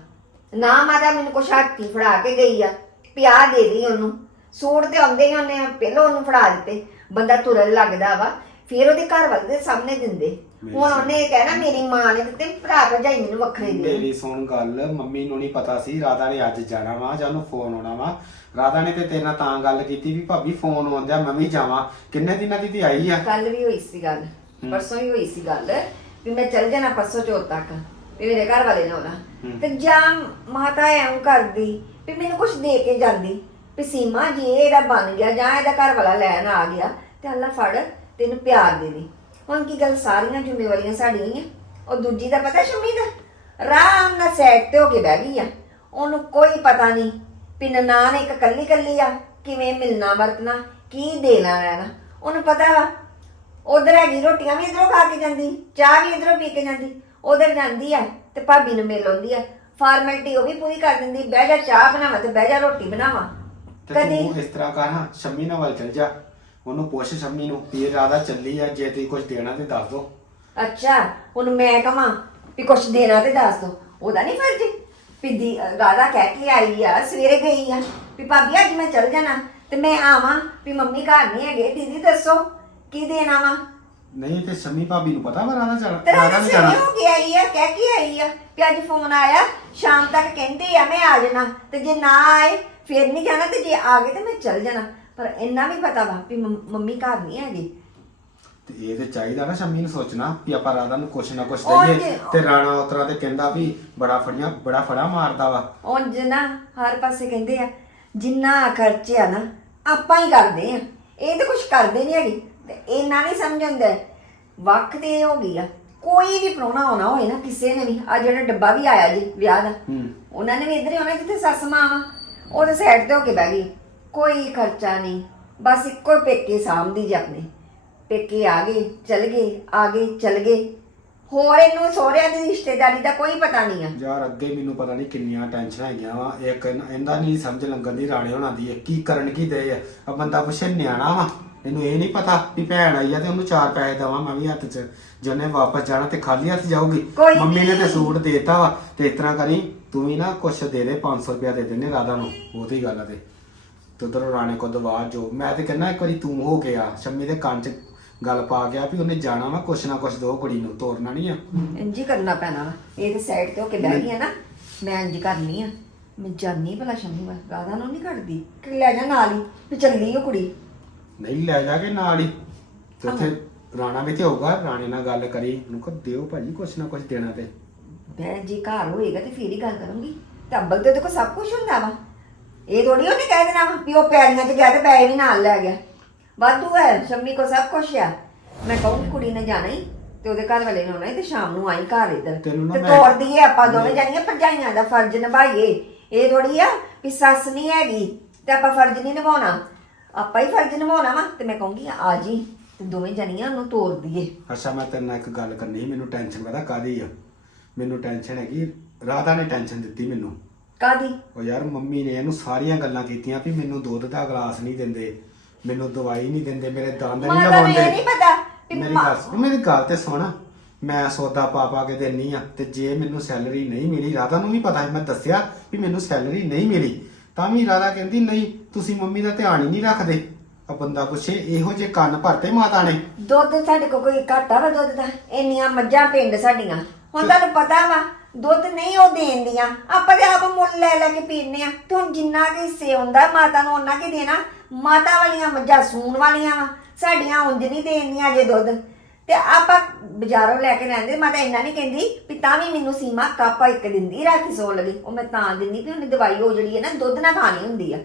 ਨਾ ਮਾਤਾ ਮੈਨੂੰ ਕੁਛ ਹੱਥੀ ਫੜਾ ਕੇ ਗਈ ਆ। ਪਿਆ ਦੇ ਦੀ ਉਹਨੂੰ। ਸੂਟ ਤੇ ਆਉਂਦੇ ਹੀ ਉਹਨੇ ਪਹਿਲਾਂ ਉਹਨੂੰ ਫੜਾ ਦਿੱਤੇ। ਬੰਦਾ ਤੁਰਨ ਲੱਗਦਾ ਵਾ। ਫਿਰ ਉਹਦੇ ਘਰ ਵਾਲੇ ਦੇ ਸਾਹਮਣੇ ਦਿੰਦੇ। ਹੁਣ ਉਹਨੇ ਕਹਿਣਾ ਮੇਰੀ ਮਾਂ ਨੇ ਦਿੱਤੇ ਭਰਾ ਭਰਜਾਈ ਮੈਨੂੰ ਵੱਖਰੇ ਦੇ। ਮੇਰੀ ਸੁਣ ਗੱਲ ਮੰਮੀ ਨੂੰ ਨਹੀਂ ਪਤਾ ਸੀ ਰਾਧਾ ਨੇ ਅੱਜ ਜਾਣਾ ਵਾ ਜਾਂ ਉਹਨੂੰ ਫੋਨ ਆਉਣਾ ਵਾ। ਰਾਧਾ ਨੇ ਤੇ ਤੇਰੇ ਨਾਲ ਤਾਂ ਗੱਲ ਕੀਤੀ ਵੀ ਭਾਬੀ ਫੋਨ ਆਉਂਦਿਆ ਮੈਂ ਵੀ ਜਾਵਾਂ। ਕਿੰਨੇ ਦਿਨਾਂ ਦੀ ਤੇ ਆਈ ਆ? ਕੱਲ ਵੀ ਹੋਈ ਸੀ ਗੱਲ ਪਰਸੋਂ ਹੀ ਹੋਈ ਸੀ ਗੱਲ ਵੀ ਮੈਂ ਚੱਲ ਜਾਣਾ ਪਰਸੋਂ ਚੌਥ ਤੱਕ ਵੀ ਮੇਰੇ ਘਰ ਵਾਲੇ ਨੇ ਆਉਣਾ। ਤੇ ਜਾਂ ਮਾਤਾ ਐਂ ਕਰਦੀ ਵੀ ਮੈਨੂੰ ਕੁਝ ਦੇ ਕੇ ਜਾਂਦੀ ਵੀ ਸੀਮਾ ਜੀ ਇਹਦਾ ਬਣ ਗਿਆ ਜਾਂ ਇਹਦਾ ਘਰ ਵਾਲਾ ਲੈਣ ਆ ਗਿਆ ਤੇ ਅੱਲਾ ਫੜ ਤੈਨੂੰ ਪਿਆਰ ਦੇ ਦੇ। ਹੁਣ ਕੀ ਗੱਲ ਸਾਰੀਆਂ ਜ਼ਿੰਮੇਵਾਰੀਆਂ ਸਾਡੀਆਂ ਹੀ ਆ? ਉਹ ਦੂਜੀ ਦਾ ਪਤਾ ਸ਼ਮੀ ਦਾ? ਆਰਾਮ ਨਾਲ ਸੈਟ ਤੇ ਹੋ ਕੇ ਬਹਿ ਗਈ ਆ। ਉਹਨੂੰ ਕੋਈ ਪਤਾ ਨਹੀਂ ਵੀ ਨਨਾਣ ਇੱਕ ਕੱਲੀ ਕੱਲੀ ਆ ਕਿਵੇਂ ਮਿਲਣਾ ਵਰਤਣਾ ਕੀ ਦੇਣਾ ਲੈਣਾ ਉਹਨੂੰ ਪਤਾ ਵਾ ਉਧਰ ਹੈਗੀ ਰੋਟੀਆਂ ਵੀ ਇਧਰੋਂ ਖਾ ਕੇ ਜਾਂਦੀ ਚਾਹ ਵੀ ਇਧਰੋਂ ਪੀ ਕੇ ਜਾਂਦੀ ਉਧਰ ਜਾਂਦੀ ਆ ਤੇ ਭਾਬੀ ਨੂੰ ਮਿਲ ਆਉਂਦੀ ਆ। ਫਾਰਮੈਲਿਟੀ ਉਹ ਵੀ ਪੂਰੀ ਕਰ ਦਿੰਦੀ ਬਹਿ ਜਾ ਚਾਹ ਬਣਾਵਾ ਤੇ ਬਹਿ ਜਾ ਰੋਟੀ ਬਣਾਵਾ। ਤੇ ਕਦੀ ਤੂੰ ਇਸ ਤਰ੍ਹਾਂ ਕਰ ਹਾਂ ਸ਼ੰਮੀ ਨਾਲ ਵੱਲ ਚੱਲ ਜਾ। ਉਹਨੂੰ ਪੁੱਛ ਸ਼ੰਮੀ ਨੂੰ ਵੀ ਇਹ ਰਾਦਾ ਚੱਲੀ ਆ ਜੇ ਤੁਸੀਂ ਕੁਝ ਦੇਣਾ ਤੇ ਦੱਸ ਦੋ ਅੱਛਾ ਹੁਣ ਮੈਂ ਕਹਾਂ ਵੀ ਕੁਛ ਦੇਣਾ ਤੇ ਦੱਸ ਦੋ ਉਹਦਾ ਨਹੀਂ ਫਰਜ਼? ਵੀ ਦੀ ਰਾਧਾ ਕਹਿ ਕੇ ਆਈ ਆ ਸਵੇਰੇ ਗਈ ਆ ਵੀ ਭਾਬੀ ਅੱਜ ਮੈਂ ਚੱਲ ਜਾਣਾ ਤੇ ਮੈਂ ਆਵਾਂ ਵੀ ਮੰਮੀ ਘਰ ਨਹੀਂ ਹੈਗੇ ਦੀਦੀ ਦੱਸੋ ਕੀ ਦੇਣਾ ਵਾ? ਨਹੀਂ ਤੇ ਸ਼ੰਮੀ ਭਾਬੀ ਨੂੰ ਪਤਾ ਵਾ ਰਾਦਾ ਚੱਲ ਤੇ ਰਾਦਾ ਰਾਧਾ ਨਹੀਂ ਸਵੇਰੇ ਜਾਣਾ ਹੋ ਕੇ ਆਈ ਆ ਕਹਿ ਕੇ ਆਈ ਆ ਵੀ ਅੱਜ ਫੋਨ ਆਇਆ ਸ਼ਾਮ ਤੱਕ ਕਹਿੰਦੇ ਆ ਮੈਂ ਆ ਜਾਣਾ ਤੇ ਜੇ ਨਾ ਆਏ ਫਿਰ ਨਹੀਂ ਜਾਣਾ ਤੇ ਜੇ ਆ ਗਏ ਤੇ ਮੈਂ ਚੱਲ ਜਾਣਾ। ਪਰ ਇੰਨਾ ਵੀ ਪਤਾ ਵਾ ਵੀ ਮੰਮ- ਮੰਮੀ ਘਰ ਨਹੀਂ ਹੈਗੀ। ਤੇ ਇਹ ਤੇ ਚਾਹੀਦਾ ਨਾ ਸ਼ੰਮੀ ਨੂੰ ਸੋਚਣਾ ਵੀ ਆਪਾਂ ਰਾਦਾ ਨੂੰ ਕੁਛ ਨਾ ਕੁਛ ਉਹ ਦਈਏ ਤੇ ਰਾਣਾ ਉਤਰਾ ਤੇ ਕਹਿੰਦਾ ਵੀ ਬੜਾ ਫੜੀਆਂ ਬੜਾ ਫੜਾ ਮਾਰਦਾ ਵਾ। ਉਂਝ ਨਾ ਹਰ ਪਾਸੇ ਕਹਿੰਦੇ ਆ ਜਿੰਨਾ ਖਰਚਿਆ ਨਾ ਆਪਾਂ ਹੀ ਕਰਦੇ ਆ। ਇਹ ਤਾਂ ਕੁਝ ਕਰਦੇ ਨਹੀਂ ਹੈਗੇ ਤੇ ਇਹਨਾਂ ਨਹੀਂ ਸਮਝ ਆਉਂਦਾ। ਵਕਤ ਤੇ ਇਹ ਹੋ ਗਈ ਆ ਕੋਈ ਵੀ ਪ੍ਰਾਹੁਣਾ ਆਉਣਾ ਹੋਏ ਨਾ ਕਿਸੇ ਨੇ ਵੀ ਆ ਜਿਹੜਾ ਡੱਬਾ ਵੀ ਆਇਆ ਜੀ ਵਿਆਹ ਦਾ ਹੂੰ। ਉਹਨਾਂ ਨੇ ਵੀ ਇੱਧਰ ਹੀ ਆਉਣਾ ਜਿੱਥੇ ਸੱਸ ਮਾਂ ਵਾ ਉਹਦੇ ਸਾਈਡ ਤੇ ਹੋ ਕੇ ਬਹਿ ਗਈ। ਕੋਈ ਖਰਚਾ ਨਹੀਂ। ਬਸ ਇੱਕੋ ਪੇਕੇ ਸਾਂਭਦੀ ਜੀ ਆਪਣੇ। ਪੇਕੇ ਆ ਗਏ ਚਲ ਗਏ ਆ ਗਏ ਚਲ ਗਏ। ਹੋਰ ਇਹਨੂੰ ਸਹੁਰਿਆਂ ਦੀ ਰਿਸ਼ਤੇਦਾਰੀ ਦਾ ਕੋਈ ਪਤਾ ਨਹੀਂ ਆ। ਯਾਰ ਅੱਗੇ ਮੈਨੂੰ ਪਤਾ ਨਹੀਂ ਕਿੰਨੀਆਂ ਟੈਨਸ਼ਨਾਂ ਹੈਗੀਆਂ ਵਾ। ਇੱਕ ਇਹਦਾ ਨਹੀਂ ਸਮਝ ਲੰਗਣ ਦੀ ਰਾਣੇ ਹੋਣਾ ਦੀ। ਹੈ ਕੀ ਕਰਨ ਕੀ ਦੇ ਆ? ਆ ਬੰਦਾ ਪੁੱਛੇ ਨਿਆਣਾ ਵਾ। ਇਹਨੂੰ ਇਹ ਨਹੀਂ ਪਤਾ ਵੀ ਭੈਣ ਆਈ ਆ ਤੇ ਉਹਨੂੰ ਚਾਰ ਪੈਸੇ ਦਵਾਂ ਮੈਂ ਵੀ ਹੱਥ 'ਚ। ਜਨੇ ਵਾਪਸ ਜਾਣਾ ਤੇ ਖਾਲੀ ਹੱਥ ਜਾਊਗੀ। ਕੋਈ ਮੰਮੀ ਨੇ ਤੇ। ਸੂਟ ਦੇਤਾ ਵਾ। ਤੇ ਇਸ ਤਰ੍ਹਾਂ ਕਰੀ ਤੂੰ ਵੀ ਨਾ ਕੁਛ ਦੇ ਦੇ 500 ਰੁਪਇਆ ਦੇ ਦੇਨੇ ਰਾਧਾ ਨੂੰ। ਉਹਦੀ ਗੱਲ ਆ ਤੇ। ਤੇ ਉਧਰ ਰਾਣੇ ਕੋ ਦਵਾ ਜੋ ਮੈਂ ਤੇ ਕਹਿੰਦਾ ਇੱਕ ਵਾਰੀ ਤੂੰ ਹੋ ਕੇ ਆ ਸ਼ੰਮੀ ਦੇ ਕੰਨ 'ਚ ਗੱਲ ਪਾ ਗਿਆ ਵੀ ਉਹਨੇ ਜਾਣਾ ਵਾ ਕੁਛ ਨਾ ਕੁਛ ਦੋ ਕੁੜੀ ਨੂੰ ਤੋਰਨਾ ਨਹੀਂ ਆ। ਇੰਜ ਹੀ ਕਰਨਾ ਪੈਣਾ ਵਾ। ਇਹ ਤੇ ਸਾਈਡ ਤੇ ਹੋ ਕੇ ਬਹਿ ਗਈ ਆ ਨਾ ਮੈਂ ਇੰਜ ਕਰਨੀ ਆ। ਮੈਂ ਜਾਨੀ ਭਲਾ ਸ਼ੰਮੀ ਵਾ ਰਾਧਾ ਨੂੰ ਨਹੀਂ ਕੱਢਦੀ ਕਿ ਲੈ ਜਾ ਨਾਲ ਹੀ ਵੀ ਚੱਲੀ ਉਹ ਕੁੜੀ। ਨਹੀਂ ਲੈ ਜਾ ਕੇ ਨਾਲ ਹੀ। ਤੇ ਉੱਥੇ ਰਾਣਾ ਵੀ ਤੇ ਹੋਊਗਾ ਰਾਣੇ ਨਾਲ ਗੱਲ ਕਰੀ ਉਹਨੂੰ ਕਹ ਦਿਓ ਭਾਜੀ ਕੁਛ ਨਾ ਕੁਛ ਦੇਣਾ ਤੇ। ਮੈਂ ਜੀ ਘਰ ਹੋਏਗਾ ਤੇ ਫੇਰ ਹੀ ਗੱਲ ਕਰੂੰਗੀ। ਤੇ ਅੱਬਲ ਤੇ ਦੇਖੋ ਸਭ ਕੁਝ ਹੁੰਦਾ ਵਾ। ਇਹ ਥੋੜੀ ਉਹਨੇ ਕਹਿ ਦੇਣਾ ਵਾ ਵੀ ਉਹ ਪੈਲੀਆਂ 'ਚ ਗਿਆ ਤੇ ਪੈਸੇ ਵੀ ਨਾਲ ਲੈ ਗਿਆ। ਵਾਧੂ ਹੈ ਸ਼ੰਮੀ ਕੋ ਸਭ ਕੁਝ ਆ। ਮੈਂ ਕਹੂੰਗੀ ਕੁੜੀ ਨੇ ਜਾਣਾ ਹੀ ਤੇ ਉਹਦੇ ਘਰ ਵਾਲੇ ਨੇ ਆਉਣਾ ਈ ਤੇ ਸ਼ਾਮ ਨੂੰ ਆਈ ਘਰ ਇੱਧਰ। ਤੈਨੂੰ ਨਾ ਤੇ ਮੈਂ- ਤੋੜ ਦਈਏ ਆਪਾਂ ਦੋਵੇਂ ਜਾਨੀਆਂ ਭਰਜਾਈਆਂ ਦਾ ਫਰਜ਼ ਨਿਭਾਈਏ। ਇਹ ਥੋੜੀ ਆ ਵੀ ਸੱਸ ਨਹੀਂ ਹੈਗੀ ਤੇ ਆਪਾਂ ਫਰਜ਼ ਨਹੀਂ ਨਿਭਾਉਣਾ। ਆਪਾਂ ਹੀ ਫਰਜ਼ ਨਿਭਾਉਣਾ ਵਾ ਤੇ ਮੈਂ ਕਹੂੰਗੀ ਆ ਜੀ ਤੇ ਦੋਵੇਂ ਜਾਨੀਆਂ ਉਹਨੂੰ ਤੋੜ ਦਈਏ ਅੱਛਾ ਮੈਂ ਤੇਰੇ ਨਾਲ ਇੱਕ ਗੱਲ ਕਰਨੀ ਸੀ ਮੈਨੂੰ ਟੈਨਸ਼ਨ ਪਤਾ ਕਾਦੀ ਆ? ਮੈਨੂੰ ਟੈਨਸ਼ਨ ਹੈਗੀ ਰਾਧਾ ਨੇ ਟੈਨਸ਼ਨ ਦਿੱਤੀ ਮੈਨੂੰ। ਕਾਦੀ ਉਹ ਯਾਰ ਮੰਮੀ ਨੇ ਇਹਨੂੰ ਸਾਰੀਆਂ ਗੱਲਾਂ ਕੀਤੀਆਂ ਵੀ ਮੈਨੂੰ ਦੁੱਧ ਦਾ ਗਲਾਸ ਨਹੀਂ ਦਿੰਦੇ ਮੈਨੂੰ ਦਵਾਈ ਨਹੀਂ ਦਿੰਦੇ ਮੇਰੇ ਦੰਦ ਨਹੀਂ ਮਾਤਾ ਨੂੰ ਇਹ ਲਵਾਉਂਦੇ ਨਹੀਂ ਪਤਾ ਵੀ ਮੇਰੀ ਗੱਲ ਸੁਣ ਮੇਰੀ ਗੱਲ ਤੇ ਸੁਣ। ਮੈਂ ਸੌਦਾ ਪਾ ਪਾ ਕੇ ਦੇਣੀ ਆ ਤੇ ਜੇ ਮੈਨੂੰ ਸੈਲਰੀ ਨਹੀਂ ਮਿਲੀ ਰਾਧਾ ਨੂੰ ਵੀ ਪਤਾ ਮੈਂ ਦੱਸਿਆ ਵੀ ਮੈਨੂੰ ਸੈਲਰੀ ਨਹੀਂ ਮਿਲੀ। ਤਾਂ ਵੀ ਰਾਧਾ ਕਹਿੰਦੀ ਨਹੀਂ ਤੁਸੀਂ ਮੰਮੀ ਦਾ ਧਿਆਨ ਹੀ ਨਹੀਂ ਰੱਖਦੇ। ਆ ਬੰਦਾ ਪੁੱਛੇ ਇਹੋ ਜੇ ਕੰਨ ਭਰਤੇ ਮਾਤਾ ਨੇ? ਦੁੱਧ ਸਾਡੇ ਕੋਲ ਕੋਈ ਘਾਟਾ ਵਾ ਦੁੱਧ ਦਾ? ਇੰਨੀਆਂ ਮੱਝਾਂ ਪਿੰਡ ਸਾਡੀਆਂ। ਹੁਣ ਤੁਹਾਨੂੰ ਪਤਾ ਵਾ ਦੁੱਧ ਨਹੀਂ ਉਹ ਦੇਂਦੀਆਂ ਆਪਾਂ ਤੇ ਆਪ ਮੁੱਲ ਲੈ ਲੈ ਕੇ ਪੀਨੇ ਆ ਤੇ ਹੁਣ ਜਿੰਨਾ ਕਿ ਹਿੱਸੇ ਹੁੰਦਾ, ਮਾਤਾ ਨੂੰ ਉਹਨਾਂ ਕੀ ਦੇਣਾ। ਮਾਤਾ ਵਾਲੀਆਂ ਮੱਝਾਂ ਸੂਣ ਵਾਲੀਆਂ ਵਾ। ਸਾਡੀਆਂ ਉਂਝ ਨਹੀਂ ਦੇਂਦੀਆਂ ਜੇ ਦੁੱਧ। ਤੇ ਆਪਾਂ ਬਾਜ਼ਾਰੋਂ ਲੈ ਕੇ ਰਹਿੰਦੇ ਮਾਤਾ ਇੰਨਾ ਨਹੀਂ ਕਹਿੰਦੀ ਵੀ ਤਾਂ ਵੀ ਮੈਨੂੰ ਸੀਮਾ ਕੱਪ ਇੱਕ ਦਿੰਦੀ ਰਾਤੀ ਸੌਣ ਲੱਗੀ ਉਹ ਮੈਂ ਤਾਂ ਦਿੰਦੀ ਵੀ ਉਹਨੇ ਦਵਾਈ ਉਹ ਜਿਹੜੀ ਹੈ ਨਾ, ਦੁੱਧ ਨਾਲ ਖਾਣੀ ਹੁੰਦੀ ਆ।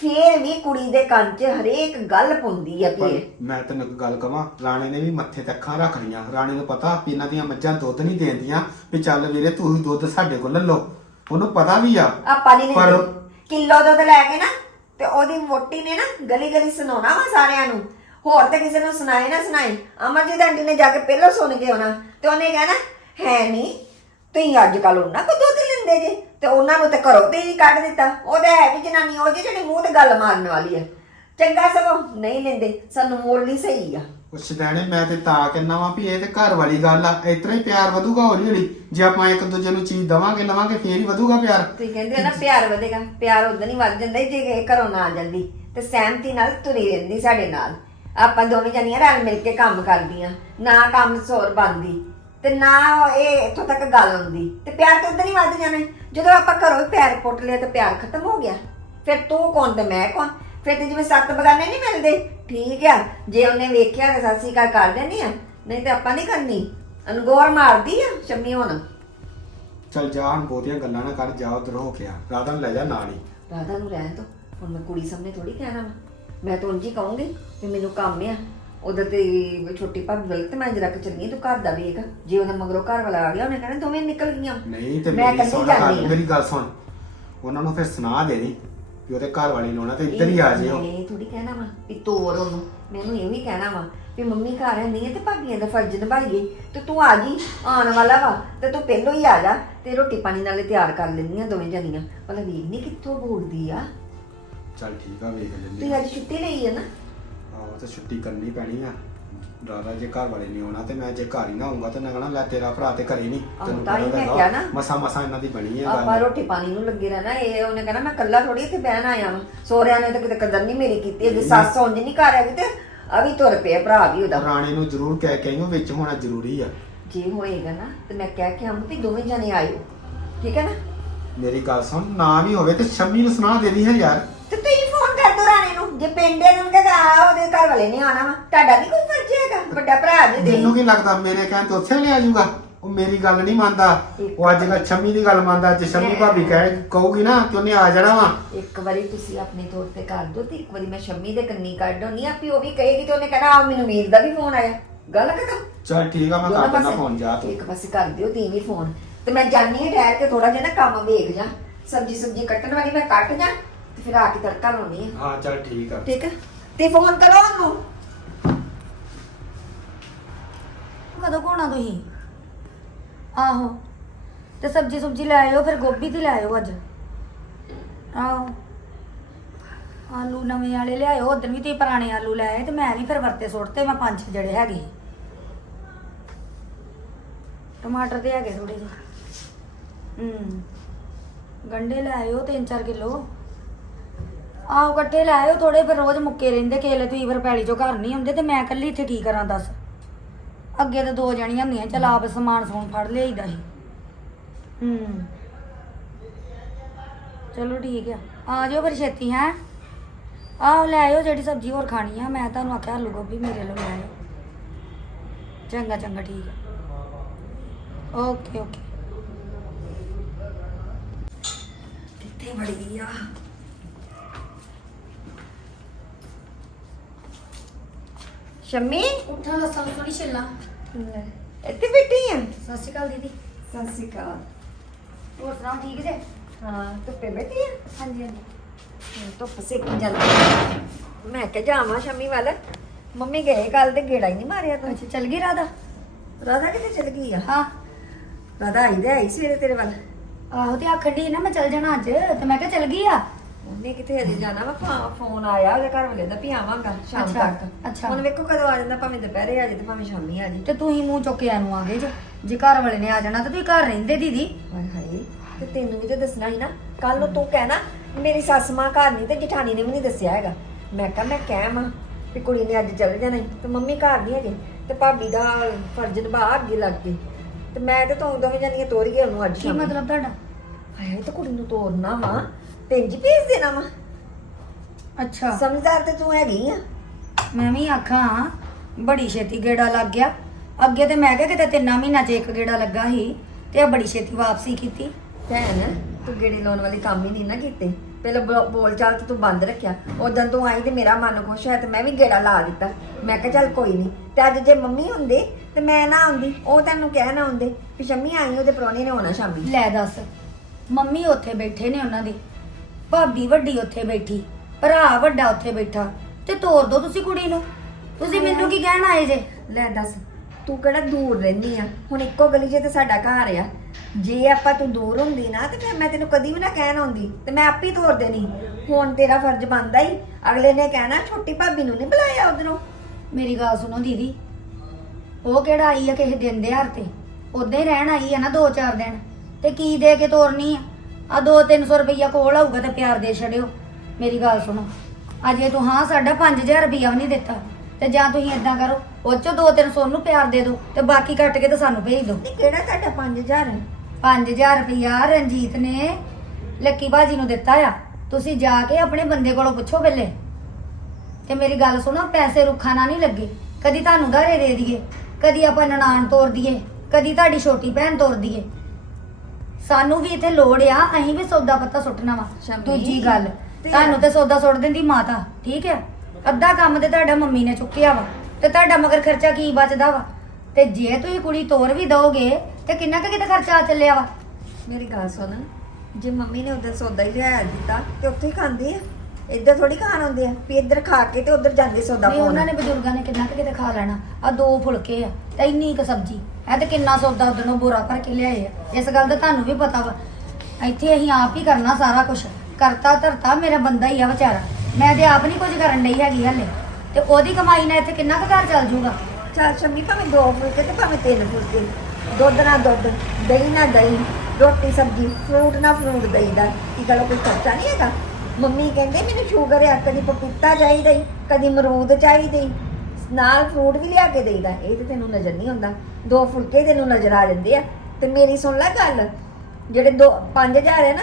ਫੇਰ ਵੀ ਕੁੜੀ ਦੇ ਕੰਨ 'ਚ ਹਰੇਕ ਗੱਲ ਪੁੰਦੀ ਆ ਪਰ ਮੈਂ ਤੈਨੂੰ ਇੱਕ ਗੱਲ ਕਵਾਂ ਰਾਣੇ ਨੇ ਵੀ ਮੱਥੇ ਤੇ ਅੱਖਾਂ ਰੱਖ ਲਈਆਂ। ਰਾਣੇ ਨੂੰ ਪਤਾ ਵੀ ਇਹਨਾਂ ਦੀਆਂ ਮੱਝਾਂ ਦੁੱਧ ਨਹੀਂ ਦੇਂਦੀਆਂ ਵੀ ਚੱਲ ਵੀਰੇ ਤੂੰ ਹੀ ਦੁੱਧ ਸਾਡੇ ਕੋਲ ਲੈ ਲਓ। ਉਹਨੂੰ ਪਤਾ ਵੀ ਆ। ਆਪਾਂ ਨਹੀਂ ਪਰ- ਕਿਲੋ ਦੁੱਧ ਲੈ ਕੇ ਨਾ ਤੇ ਉਹਦੀ ਵੋਟੀ ਨੇ ਨਾ ਗਲੀ ਗਲੀ ਸੁਣਾਉਣਾ ਵਾ ਸਾਰਿਆਂ ਨੂੰ। ਹੋਰ ਤੇ ਕਿਸੇ ਨੂੰ ਸੁਣਾਏ ਨਾ ਸੁਣਾਏ। ਅਮਰਜੀਤ ਆਂਟੀ ਨੇ ਜਾ ਕੇ ਪਹਿਲਾਂ ਸੁਣ ਕੇ ਆਉਣਾ ਤੇ ਉਹਨੇ ਕਹਿਣਾ ਹੈ ਨਹੀਂ ਤੁਸੀਂ ਅੱਜ ਕੱਲ ਉਹਨਾਂ ਕੋ ਦੁੱਧ ਲੈਂਦੇ ਜੇ ਤੇ ਉਹਨਾਂ ਨੂੰ ਤੇ ਘਰੋਂ ਤੇ ਹੀ ਕੱਢ ਦਿੱਤਾ। ਉਹਦਾ ਹੈ ਵੀ ਜਨਾਨੀ ਉਹ ਜਿਹੀ ਜਿਹੜੀ ਮੂੰਹ ਤੇ ਗੱਲ ਮਾਰਨ ਵਾਲੀ ਆ। ਚੰਗਾ ਸਗੋਂ ਨਹੀਂ ਲੈਂਦੇ ਸਾਨੂੰ ਮੁੱਲ ਹੀ ਸਹੀ ਆ। ਉਹ ਸਿਧਾਣੇ ਮੈਂ ਤੇ ਤਾਂ ਕਹਿੰਦਾ ਵਾਂ ਵੀ ਇਹ ਤੇ ਘਰ ਵਾਲੀ ਗੱਲ ਆ ਇਤਨਾ ਹੀ ਪਿਆਰ ਵਧੂਗਾ ਹੌਲੀ ਹੌਲੀ ਜੇ ਆਪਾਂ ਇੱਕ ਦੂਜੇ ਨੂੰ ਚੀਜ਼ ਦਵਾਂਗੇ ਲਵਾਂਗੇ ਫੇਰ ਹੀ ਵਧੂਗਾ ਪਿਆਰ। ਤੁਸੀਂ ਕਹਿੰਦੇ ਹੋ ਨਾ ਪਿਆਰ ਵਧੇਗਾ ਪਿਆਰ ਉਦੋਂ ਹੀ ਵੱਧ ਜਾਂਦਾ ਜੇ ਇਹ ਘਰੋਂ ਨਾ ਜਾਂਦੀ ਤੇ ਸਹਿਮਤੀ ਨਾਲ ਤੁਰੀ ਰਹਿੰਦੀ ਸਾਡੇ ਨਾਲ। ਆਪਾਂ ਦੋਵੇਂ ਜਣੀਆਂ ਰਲ ਮਿਲ ਕੇ ਕੰਮ ਕਰਦੀਆਂ ਨਾ ਕੰਮ ਸੋਰ ਬੰਦੀ ਤੇ ਨਾ ਇਹ ਇੱਥੋਂ ਤੱਕ ਗੱਲ ਹੁੰਦੀ। ਤੇ ਪਿਆਰ ਤਾਂ ਉਦੋਂ ਹੀ ਵੱਧ ਜਾਣਾ। ਹੈ। ਜਦੋਂ ਆਪਾਂ ਘਰੋਂ ਹੀ ਪਿਆਰ ਪੁੱਟ ਲਿਆ ਤੇ ਪਿਆਰ ਖਤਮ ਹੋ ਗਿਆ। ਫਿਰ ਤੂੰ ਕੌਣ ਤੇ ਮੈਂ ਕੌਣ? ਫਿਰ ਤੇ ਜਿਵੇਂ ਸੱਤ ਬਗਾਨੇ ਨਹੀਂ ਮਿਲਦੇ। ਠੀਕ ਆ ਜੇ ਉਹਨੇ ਵੇਖਿਆ ਤੇ ਸਤਿ ਸ੍ਰੀ ਅਕਾਲ ਕਰ ਦੇਣੀ ਆ। ਨਹੀਂ ਤੇ ਆਪਾਂ ਨਹੀਂ ਕਰਨੀ। ਅਨਗੋਰ ਮਾਰਦੀ ਆ ਸ਼ੰਮੀ ਹੁਣ। ਚੱਲ ਜਾ ਹੁਣ ਬਹੁਤੀਆਂ ਗੱਲਾਂ ਨਾ ਕਰ ਜਾ ਉਧਰ ਹੋ ਕੇ ਆ। ਰਾਧਾ ਨੂੰ ਲੈ ਜਾ ਨਾਲ ਹੀ। ਰਾਧਾ ਨੂੰ ਰਹਿਣ ਦੋ। ਹੁਣ ਮੈਂ ਕੁੜੀ ਸਾਹਮਣੇ ਥੋੜੀ ਕਹਿਣਾ ਵਾ। ਮੈਂ ਤਾਂ ਉਂਝ ਹੀ ਕਹੂੰਗੀ ਵੀ ਮੈਨੂੰ ਕੰਮ ਆ। ਉਧਰ ਤੇ ਛੋਟੀ ਭਾਬੀ ਵੱਲ ਤੇ ਮੈਂ ਜਰਾ ਕਿ ਚੱਲੀ ਤੂੰ ਘਰ ਦਾ ਵੇਖ ਜੇ ਉਹਦਾ ਮਗਰੋਂ ਘਰ ਵਾਲਾ ਆ ਗਿਆ ਉਹਨੇ ਕਹਿਣਾ ਦੋਵੇਂ ਨਿਕਲ ਗਈਆਂ। ਨਹੀਂ ਤੇ ਮੈਂ ਮੇਰੀ ਸੁਣ ਜਾਂਦੀ ਗੱਲ। ਮੇਰੀ ਗੱਲ ਸੁਣ। ਉਹਨਾਂ ਨੂੰ ਫਿਰ ਸੁਣਾ ਦੇ ਦੀ ਵੀ ਉਹਦੇ ਘਰ ਵਾਲੀ ਨੂੰ ਤੇ ਇੱਧਰ ਹੀ ਆ ਜਿਓ। ਮੈਂ ਥੋੜੀ ਕਹਿਣਾ ਵਾ ਵੀ ਤੋਰ ਉਹਨੂੰ। ਮੈਨੂੰ ਇਹ ਵੀ ਕਹਿਣਾ ਵਾ ਵੀ ਮੰਮੀ ਘਰ ਹੈ ਨਹੀਂ ਤੇ ਭਾਬੀਆਂ ਦਾ ਫਰਜ਼ ਨਿਭਾਈਏ। ਤੇ ਤੂੰ ਆ ਗਈ ਆਉਣ ਵਾਲਾ ਵਾ ਤੇ ਤੂੰ ਪਹਿਲੋਂ ਹੀ ਆ ਜਾ ਤੇ ਰੋਟੀ ਪਾਣੀ ਨਾਲੇ ਤਿਆਰ ਕਰ ਲੈਂਦੀਆਂ ਦੋਵੇਂ ਜਣੀਆਂ। ਭਲਾ ਵੇਖ ਨਹੀਂ ਕਿੱਥੋਂ ਬੋਲਦੀ ਆ? ਚੱਲ ਠੀਕ ਆ ਵੇਖ ਲੈਂਦੇ ਤੂੰ ਅੱਜ ਛੁੱਟੀ ਲਈ ਹੈ ਨਾ? ਆਹੋ ਤੇ ਛੁੱਟੀ ਕਰਨੀ ਪੈਣੀ ਆ। ਰਾਧਾ ਜੇ ਘਰ ਵਾਲੇ ਨਹੀਂ ਆਉਣਾ ਤੇ ਮੈਂ ਜੇ ਘਰ ਹੀ ਨਾ ਆਉਂਗਾ ਤੇ ਨਾ ਕਹਣਾ ਲੈ ਤੇਰਾ ਭਰਾ ਤੇ ਘਰੇ ਨਹੀਂ। ਆਹੋ, ਤਾਂ ਹੀ ਮੈਂ ਕਿਹਾ ਨਾ। ਮਸਾ ਮਸਾ ਇਹਨਾਂ ਦੀ ਬਣੀ ਆ ਆਪਾਂ ਰੋਟੀ ਪਾਣੀ ਨੂੰ ਲੱਗੇ ਰਹਿਣਾ ਇਹ ਉਹਨੇ ਕਹਿਣਾ ਮੈਂ ਕੱਲਾ ਥੋੜੀ ਇੱਥੇ ਬਹਿਣ ਆਇਆ ਵਾਂ। ਸੋਹਰਿਆਂ ਨੇ ਤਾਂ ਕਿਤੇ ਕਦਰ ਨਹੀਂ ਮੇਰੀ ਕੀਤੀ ਜੇ ਸੱਸ ਉਂਝ ਨਹੀਂ ਘਰ ਹੈਗੀ ਤੇ ਆ ਵੀ ਤੁਰ ਪਿਆ ਭਰਾ ਵੀ ਉਹਦਾ। ਰਾਣੇ ਨੂੰ ਜ਼ਰੂਰ ਕਹਿ ਕੇ ਆਈਓ ਵਿੱਚ ਹੋਣਾ ਜ਼ਰੂਰੀ ਆ। ਜੇ ਹੋਏਗਾ ਨਾ ਤੇ ਮੈਂ ਕਹਿ ਕੇ ਆਉਂਗੀ ਵੀ ਦੋਵੇਂ ਜਣੇ ਆਇਓ। ਠੀਕ ਹੈ ਨਾ? ਮੇਰੀ ਗੱਲ ਸੁਣ ਨਾ ਵੀ ਹੋਵੇ ਤੇ ਸ਼ੰਮੀ ਨੂੰ ਸੁਣਾ ਦੇਣੀ ਹੈ ਯਾਰ ਤੇ ਤੁਸੀਂ ਜੇ ਪਿੰਡੇ ਨੂੰ ਕਹਦਾ ਆ ਉਹਦੇ ਘਰ ਵਾਲੇ ਨੇ ਆਣਾ ਵਾ। ਤੁਹਾਡਾ ਨਹੀਂ ਕੋਈ ਫਰਜ਼ ਹੈਗਾ? ਵੱਡਾ ਭਰਾ ਜੀ ਮੈਨੂੰ ਕੀ ਲੱਗਦਾ ਮੇਰੇ ਕਹਿਣ ਤੇ ਉੱਥੇ ਲੈ ਜਾਊਗਾ? ਉਹ ਮੇਰੀ ਗੱਲ ਨਹੀਂ ਮੰਨਦਾ। ਉਹ ਅੱਜ ਕੱਲ੍ਹ ਸ਼ੰਮੀ ਦੀ ਗੱਲ ਮੰਨਦਾ ਜੇ ਸ਼ੰਮੀ ਭਾਬੀ ਕਹੇ ਕਹੂਗੀ ਨਾ ਤੇ ਉਹਨੇ ਆ ਜਾਣਾ ਵਾ। ਇੱਕ ਵਾਰੀ ਤੁਸੀਂ ਆਪਣੇ ਤੌਰ ਤੇ ਕਰ ਦੋ ਤੇ ਇੱਕ ਵਾਰੀ ਮੈਂ ਸ਼ੰਮੀ ਦੇ ਕੰਨੀ ਕੱਢ ਹੋਣੀ ਆ ਵੀ ਉਹ ਵੀ ਕਹੇਗੀ ਤੇ ਉਹਨੇ ਕਹਿਣਾ ਆ ਮੈਨੂੰ ਵੀਰ ਦਾ ਵੀ ਫੋਨ ਆਇਆ। ਗੱਲ ਖਤਮ। ਚਲ ਠੀਕ ਆ ਮੈਂ ਕਰ ਦਿੰਦਾ ਫੋਨ ਜਾ ਤੂੰ। ਇੱਕ ਪਾਸੇ ਕਰ ਦਿਓ ਤੀ ਵੀ ਫੋਨ। ਤੇ ਮੈਂ ਜਾਣੀ ਹੈ ਠਹਿਰ ਕੇ ਥੋੜਾ ਜਿਹਾ ਨਾ ਕੰਮ ਵੇਖ ਜਾ। ਸਬਜੀ ਸਬਜੀ ਕੱਟਣ ਵਾਲੀ ਮੈਂ ਕੱਟ ਜਾ। ਫਿਰ ਆ ਕੇ ਤੜਕਾ ਲਾਉਣੀ ਹੈ ਹਾਂ ਚਲ ਠੀਕ ਆ। ਠੀਕ ਹੈ ਤੇ ਫੋਨ ਕਰੋ ਉਹਨੂੰ। ਕਦੋਂ ਕੋਣਾ ਤੁਸੀਂ? ਆਹੋ। ਤੇ ਸਬਜੀ ਸੁਬਜੀ ਲੈ ਆਇਓ ਫਿਰ ਗੋਭੀ ਤੇ ਲੈ ਆਇਓ ਅੱਜ। ਆਹੋ। ਆਲੂ ਨਵੇਂ ਵਾਲੇ ਲਿਆਇਓ ਉਦੋਂ ਵੀ ਤੁਸੀਂ ਪੁਰਾਣੇ ਆਲੂ ਲੈ ਆਏ ਤੇ ਮੈਂ ਵੀ ਫਿਰ ਵਰਤੇ ਸੁੱਟਤੇ ਮੈਂ ਪੰਜ ਛੇ ਜਿਹੜੇ ਹੈਗੇ। ਸੀ। ਟਮਾਟਰ ਤੇ ਹੈਗੇ ਥੋੜੇ ਜਿਹੇ। ਹੂੰ। ਗੰਡੇ ਲੈ ਆਇਓ 3-4 ਕਿਲੋ। ਆਹੋ ਇਕੱਠੇ ਲੈ ਆਇਓ ਥੋੜੇ ਫਿਰ ਰੋਜ਼ ਮੁੱਕੇ ਰਹਿੰਦੇ ਕੇਲੇ ਤੁਸੀਂ ਫਿਰ ਪੈਲੀ ਚੋਂ ਘਰ ਨਹੀਂ ਆਉਂਦੇ ਤੇ ਮੈਂ ਇਕੱਲੀ ਇੱਥੇ ਕੀ ਕਰਾਂ ਦੱਸ? ਅੱਗੇ ਤਾਂ ਦੋ ਜਣੀਆਂ ਹੁੰਦੀਆਂ, ਚਲ ਆਪ ਸਮਾਨ ਸਮੂਨ ਫੜ ਲਿਆਈਦਾ ਸੀ। ਹੂੰ। ਚਲੋ ਠੀਕ ਆ ਆ ਜਾਓ ਫਿਰ ਛੇਤੀ, ਹੈ? ਆਹੋ ਲੈ ਆਇਓ ਜਿਹੜੀ ਸਬਜ਼ੀ ਹੋਰ ਖਾਣੀ ਆ, ਮੈਂ ਤੁਹਾਨੂੰ ਆਖਿਆ ਆਲੂ ਗੋਭੀ ਮੇਰੇ ਲਈ ਲੈ ਆਇਓ। ਚੰਗਾ ਚੰਗਾ, ਠੀਕ ਆ। Okay okay. ਕਿੱਥੇ ਵੜੀ ਆ? ਸ਼ੰਮੀ? ਉੱਠਾਂ ਲੱਸਾਂ ਥੋੜੀ ਛਿੱਲਾਂ। ਇੱਥੇ ਬੈਠੀ ਆ। ਸਤਿ ਸ਼੍ਰੀ ਅਕਾਲ ਦੀਦੀ। ਸਤਿ ਸ਼੍ਰੀ ਅਕਾਲ। ਹੋਰ ਸੁਣਾਓ ਠੀਕ ਜੇ? ਹਾਂ ਧੁੱਪੇ ਬੈਠੀ ਆ। ਹਾਂਜੀ ਹਾਂਜੀ। ਧੁੱਪ ਸੇਕੀ ਜਾਂਦੀ ਮੈਂ ਕਿਹਾ ਜਾਵਾਂ ਸ਼ੰਮੀ ਵੱਲ। ਮੰਮੀ ਗਏ ਕੱਲ ਤੇ ਗੇੜਾ ਹੀ ਨਹੀਂ ਮਾਰਿਆ ਤੂੰ। ਅੱਛਾ ਚੱਲ ਗਈ ਰਾਧਾ? ਰਾਧਾ ਕਿੱਥੇ ਚਲ ਗਈ ਆ? ਹਾਂ। ਰਾਧਾ ਆਈ ਤੇ ਆਈ ਸਵੇਰੇ ਤੇਰੇ ਵੱਲ। ਆਹੋ ਤੇ ਆਖਣ ਦੀ ਨਾ ਮੈਂ ਚੱਲ ਜਾਣਾ ਅੱਜ। ਤੇ ਮੈਂ ਕਿਹਾ ਚੱਲ ਗਈ ਆ? ਉਹਨੇ ਕਿਥੇ ਅਜੇ ਜਾਣਾ ਵਾ ਫਾ- ਫੋਨ ਆਇਆ ਉਹਦੇ ਘਰ ਵਾਲੇ ਦਾ ਵੀ ਆਵਾਂਗਾ ਸ਼ਾਮ ਅੱਛਾ, ਤੱਕ। ਅੱਛਾ। ਹੁਣ ਵੇਖੋ ਕਦੋਂ ਆ ਜਾਂਦਾ ਭਾਵੇਂ ਦੁਪਹਿਰੇ ਆ ਜੇ ਤੇ ਭਾਵੇਂ ਸ਼ਾਮੀ ਆ ਜੇ ਤੇ ਤੂੰ ਹੀ ਮੂੰਹ ਚੁੱਕ ਕੇ ਨੂੰ ਆ ਗਏ ਜੇ ਜੇ ਘਰ ਵਾਲੇ ਨੇ ਆ ਜਾਣਾ ਤੇ ਤੂੰ ਘਰ ਰਹਿੰਦੇ ਦੀਦੀ। ਹਾਏ ਹਾਏ ਤੇ ਤੈਨੂੰ ਵੀ ਤਾਂ ਦੱਸਣਾ ਸੀ ਨਾ ਕੱਲ ਨੂੰ ਤੂੰ ਕਹਿਣਾ ਮੇਰੀ ਸੱਸ ਮਾਂ ਘਰ ਨਹੀਂ ਤੇ ਜਠਾਣੀ ਨੇ ਵੀ ਨਹੀਂ ਦੱਸਿਆ ਹੈਗਾ। ਮੈਂ ਕਿਹਾ ਮੈਂ ਕਹਿ ਮਾਂ ਵੀ ਕੁੜੀ ਨੇ ਅੱਜ ਚੱਲ ਜਾਣਾ ਈ ਤੇ ਮੰਮੀ ਘਰ ਨਹੀਂ ਹੈਗੇ ਤੇ ਭਾਬੀ ਦਾ ਫਰਜ਼ ਨਿਭਾ ਅੱਗੇ ਲੱਗ ਗਈ ਤੇ ਮੈਂ ਤੇ ਤੂੰ ਦੋਵੇਂ ਜਾਨੀਆਂ ਤੋਰ ਗਏ ਉਹਨੂੰ ਅੱਜ ਕੀ ਸ਼ਾਮੀ। ਮਤਲਬ ਤੁਹਾਡਾ? ਹਾਏ ਹਾਏ ਤੇ ਕੁੜੀ ਨੂੰ ਤੋਰਨਾ ਵਾ। ਤੇ ਇੰਜ ਭੇਜ ਦੇਣਾ ਵਾ। ਅੱਛਾ। ਸਮਝਦਾਰ ਤੇ ਤੂੰ ਹੈਗੀ ਆ। ਮੈਂ ਵੀ ਆਖਾਂ ਬੜੀ ਛੇਤੀ ਗੇੜਾ ਲੱਗ ਗਿਆ। ਅੱਗੇ ਤੇ ਮੈਂ ਕਿਹਾ ਕਿਤੇ ਤਿੰਨਾਂ ਮਹੀਨਾ ਚ ਇੱਕ ਗੇੜਾ ਲੱਗਾ ਸੀ ਤੇ ਆ ਬੜੀ ਛੇਤੀ ਵਾਪਸੀ ਕੀਤੀ। ਭੈਣ ਤੂੰ ਗੇੜੀ ਲਾਉਣ ਵਾਲੀ ਕੰਮ ਹੀ ਨਹੀਂ ਨਾ ਕੀਤੇ। ਪਹਿਲਾਂ ਬੋ- ਬੋਲ ਚਾਲ ਤੇ ਤੂੰ ਬੰਦ ਰੱਖਿਆ। ਉਦੋਂ ਤੂੰ ਆਈ ਤੇ ਮੇਰਾ ਮਨ ਖੁਸ਼ ਹੋਇਆ ਤੇ ਮੈਂ ਵੀ ਗੇੜਾ ਲਾ ਦਿੱਤਾ। ਮੈਂ ਕਿਹਾ ਚੱਲ ਕੋਈ ਨਹੀਂ ਤੇ ਅੱਜ ਜੇ ਮੰਮੀ ਹੁੰਦੇ ਤੇ ਮੈਂ ਨਾ ਆਉਂਦੀ ਉਹ ਤੈਨੂੰ ਕਹਿ ਨਾ ਆਉਂਦੇ ਵੀ ਸ਼ੰਮੀ ਆਈ ਉਹਦੇ ਪ੍ਰਾਹੁਣੇ ਨੇ ਆਉਣਾ ਸ਼ਾਮੀ। ਲੈ ਦੱਸ ਮੰਮੀ ਉੱਥੇ ਬੈਠੇ ਨੇ ਉਹਨਾਂ ਦੀ। ਭਾਬੀ ਵੱਡੀ ਉੱਥੇ ਬੈਠੀ ਭਰਾ ਵੱਡਾ ਉੱਥੇ ਬੈਠਾ ਤੇ ਤੋਰ ਦੋ ਤੁਸੀਂ ਕੁੜੀ ਨੂੰ। ਤੁਸੀਂ ਮੈਨੂੰ ਕੀ ਕਹਿਣ ਆਏ ਜੇ? ਲੈ ਦੱਸ ਤੂੰ ਕਿਹੜਾ ਦੂਰ ਰਹਿਨੀ ਆ? ਹੁਣ ਇੱਕੋ ਗਲੀ 'ਚ ਤੇ ਸਾਡਾ ਘਰ ਆ। ਜੇ ਆਪਾਂ ਤੂੰ ਦੂਰ ਹੁੰਦੀ ਨਾ ਤੇ ਫਿਰ ਮੈਂ ਤੈਨੂੰ ਕਦੀ ਵੀ ਨਾ ਕਹਿਣ ਆਉਂਦੀ ਤੇ ਮੈਂ ਆਪੇ ਹੀ ਤੋਰ ਦੇਣੀ। ਹੁਣ ਤੇਰਾ ਫਰਜ਼ ਬਣਦਾ ਹੀ ਅਗਲੇ ਨੇ ਕਹਿਣਾ ਛੋਟੀ ਭਾਬੀ ਨੂੰ ਨਹੀਂ ਬੁਲਾਇਆ ਉਧਰੋਂ। ਮੇਰੀ ਗੱਲ ਸੁਣੋ ਦੀਦੀ ਉਹ ਕਿਹੜਾ ਆਈ ਆ ਕਿਸੇ ਦਿਨ ਦੇ ਹਰ ਤੇ? ਉਦਾਂ ਹੀ ਰਹਿਣ ਆਈ ਆ ਨਾ 2-4 ਦਿਨ ਤੇ ਕੀ ਦੇ ਕੇ ਤੋਰਨੀ ਆ? ਆ 2-300 ਰੁਪਈਆ ਕੋਲ ਆਊਗਾ ਤੇ ਪਿਆਰ ਦੇ ਛੜਿਓ ਮੇਰੀ ਗੱਲ ਸੁਣੋ। ਅਜੇ ਤੂੰ ਹਾਂ ਸਾਡਾ 5000 ਰੁਪਈਆ ਵੀ ਨਹੀਂ ਦਿੱਤਾ। ਤੇ ਜਾਂ ਤੁਸੀਂ ਇਦਾਂ ਕਰੋ ਉਹ ਚੋਂ 2-300 ਨੂੰ ਪਿਆਰ ਦੇ ਦਿਓ ਤੇ ਬਾਕੀ ਕੱਟ ਕੇ ਤੇ ਸਾਨੂੰ ਭੇਜ ਦਿਓ ਨਹੀਂ ਕਿਹੜਾ ਤੁਹਾਡਾ 5000 ਹੈ 5000 ਰੁਪਈਆ ਰਣਜੀਤ ਨੇ ਲੱਕੀ ਬਾਜੀ ਨੂੰ ਦਿੱਤਾ ਆ। ਤੁਸੀਂ ਜਾ ਕੇ ਆਪਣੇ ਬੰਦੇ ਕੋਲੋਂ ਪੁੱਛੋ ਪਹਿਲੇ। ਤੇ ਮੇਰੀ ਗੱਲ ਸੁਣੋ ਪੈਸੇ ਰੁੱਖਾ ਨਾ ਨਹੀਂ ਲੱਗੇ। ਕਦੀ ਤੁਹਾਨੂੰ ਧਾਰੇ ਦੇ ਦਈਏ ਕਦੀ ਆਪਾਂ ਨਨਾਣ ਤੋਰ ਦਈਏ ਕਦੀ ਤੁਹਾਡੀ ਛੋਟੀ ਭੈਣ ਤੋਰ ਦਈਏ। ਸਾਨੂੰ ਵੀ ਇੱਥੇ ਲੋੜ ਆ ਅਸੀਂ ਵੀ ਸੌਦਾ ਪੱਤਾ ਸੁੱਟਣਾ ਵਾ। ਸ਼ਾਮੀ। ਦੂਜੀ ਗੱਲ ਤੇ- ਤੁਹਾਨੂੰ ਤੇ ਸੌਦਾ ਸੁੱਟ ਦਿੰਦੀ ਮਾਤਾ ਠੀਕ ਹੈ ਅੱਧਾ ਕੰਮ ਤੇ ਤੁਹਾਡਾ ਮੰਮੀ ਨੇ ਚੁੱਕਿਆ ਵਾ ਤੇ ਤੁਹਾਡਾ ਮਗਰ ਖਰਚਾ ਕੀ ਬਚਦਾ ਵਾ? ਤੇ ਜੇ ਤੁਸੀਂ ਕੁੜੀ ਤੋਰ ਵੀ ਦੋਗੇ ਤੇ ਕਿੰਨਾ ਕੁ ਕਿਤੇ ਖਰਚਾ ਆ ਚੱਲਿਆ ਵਾ? ਮੇਰੀ ਗੱਲ ਸੁਣ ਜੇ ਮੰਮੀ ਨੇ ਉਧਰ ਸੌਦਾ ਹੀ ਲਿਆਇਆ ਦਿੱਤਾ ਤੇ ਉੱਥੇ ਹੀ ਖਾਂਦੇ ਆ। ਇੱਧਰ ਥੋੜੀ ਖਾਣ ਆਉਂਦੇ ਆ ਵੀ ਇੱਧਰ ਖਾ ਕੇ ਤੇ ਉਧਰ ਜਾਂਦੇ ਸੌਦਾ ਨਹੀਂ ਪਾਉਣ। ਉਹਨਾਂ ਨੇ ਬਜ਼ੁਰਗਾਂ ਨੇ ਕਿੰਨਾ ਕੁ ਕਿਤੇ ਖਾ ਲੈਣਾ। ਆ ਦੋ ਫੁਲਕੇ ਆ ਤੇ ਇੰਨੀ ਕੁ ਸਬਜ਼ੀ। ਇਹ ਤੇ ਕਿੰਨਾ ਸੌਦਾ ਉਦੋਂ ਬੋਰਾ ਭਰ ਕੇ ਲਿਆਏ ਆ। ਇਸ ਗੱਲ ਦਾ ਤੁਹਾਨੂੰ ਵੀ ਪਤਾ ਵਾ। ਇੱਥੇ ਅਸੀਂ ਆਪ ਹੀ ਕਰਨਾ ਸਾਰਾ ਕੁਝ ਕਰਤਾ, ਧਰਤਾ, ਮੇਰਾ ਬੰਦਾ ਹੀ ਆ ਵਿਚਾਰਾ। ਮੈਂ ਤੇ ਆਪ ਨਹੀਂ ਕੁਝ ਕਰਨ ਲਈ ਹੈਗੀ ਹਲੇ। ਤੇ ਉਹਦੀ ਕਮਾਈ ਨਾਲ ਇੱਥੇ ਕਿੰਨਾ ਕੁ ਘਰ ਚੱਲ ਜੂਗਾ? ਚਾਰ ਸ਼ਮੀ ਭਾਵੇਂ ਦੋ ਫੁਲਕੇ ਤੇ ਭਾਵੇਂ ਤਿੰਨ ਫੁਲਕੇ। ਦੁੱਧ ਨਾ ਦੁੱਧ, ਦਹੀਂ ਨਾ ਦਹੀਂ, ਰੋਟੀ, ਸਬਜ਼ੀ, ਫਰੂਟ ਨਾ ਫਰੂਟ ਦਈਦਾ ਇਹ ਗੱਲ, ਕੋਈ ਖਰਚਾ ਨਹੀਂ ਹੈਗਾ? ਮੰਮੀ ਕਹਿੰਦੇ ਮੈਨੂੰ ਸ਼ੂਗਰ ਆ, ਕਦੀ ਪਪੀਤਾ ਚਾਹੀਦਾ ਈ, ਕਦੀ ਮਰੂਦ ਚਾਹੀਦੇ ਨਾਲ ਫਰੂਟ ਵੀ ਲਿਆ ਕੇ ਦੇਈਦਾ। ਇਹ ਤੇ ਤੈਨੂੰ ਨਜ਼ਰ ਨਹੀਂ ਆਉਂਦਾ। ਦੋ ਫੁਲਕੇ ਤੈਨੂੰ ਨਜ਼ਰ ਆ ਜਾਂਦੇ ਆ ਤੇ ਮੇਰੀ ਸੁਣ ਲੈ ਗੱਲ। ਜਿਹੜੇ ਦੋ 5000 ਹੈ ਨਾ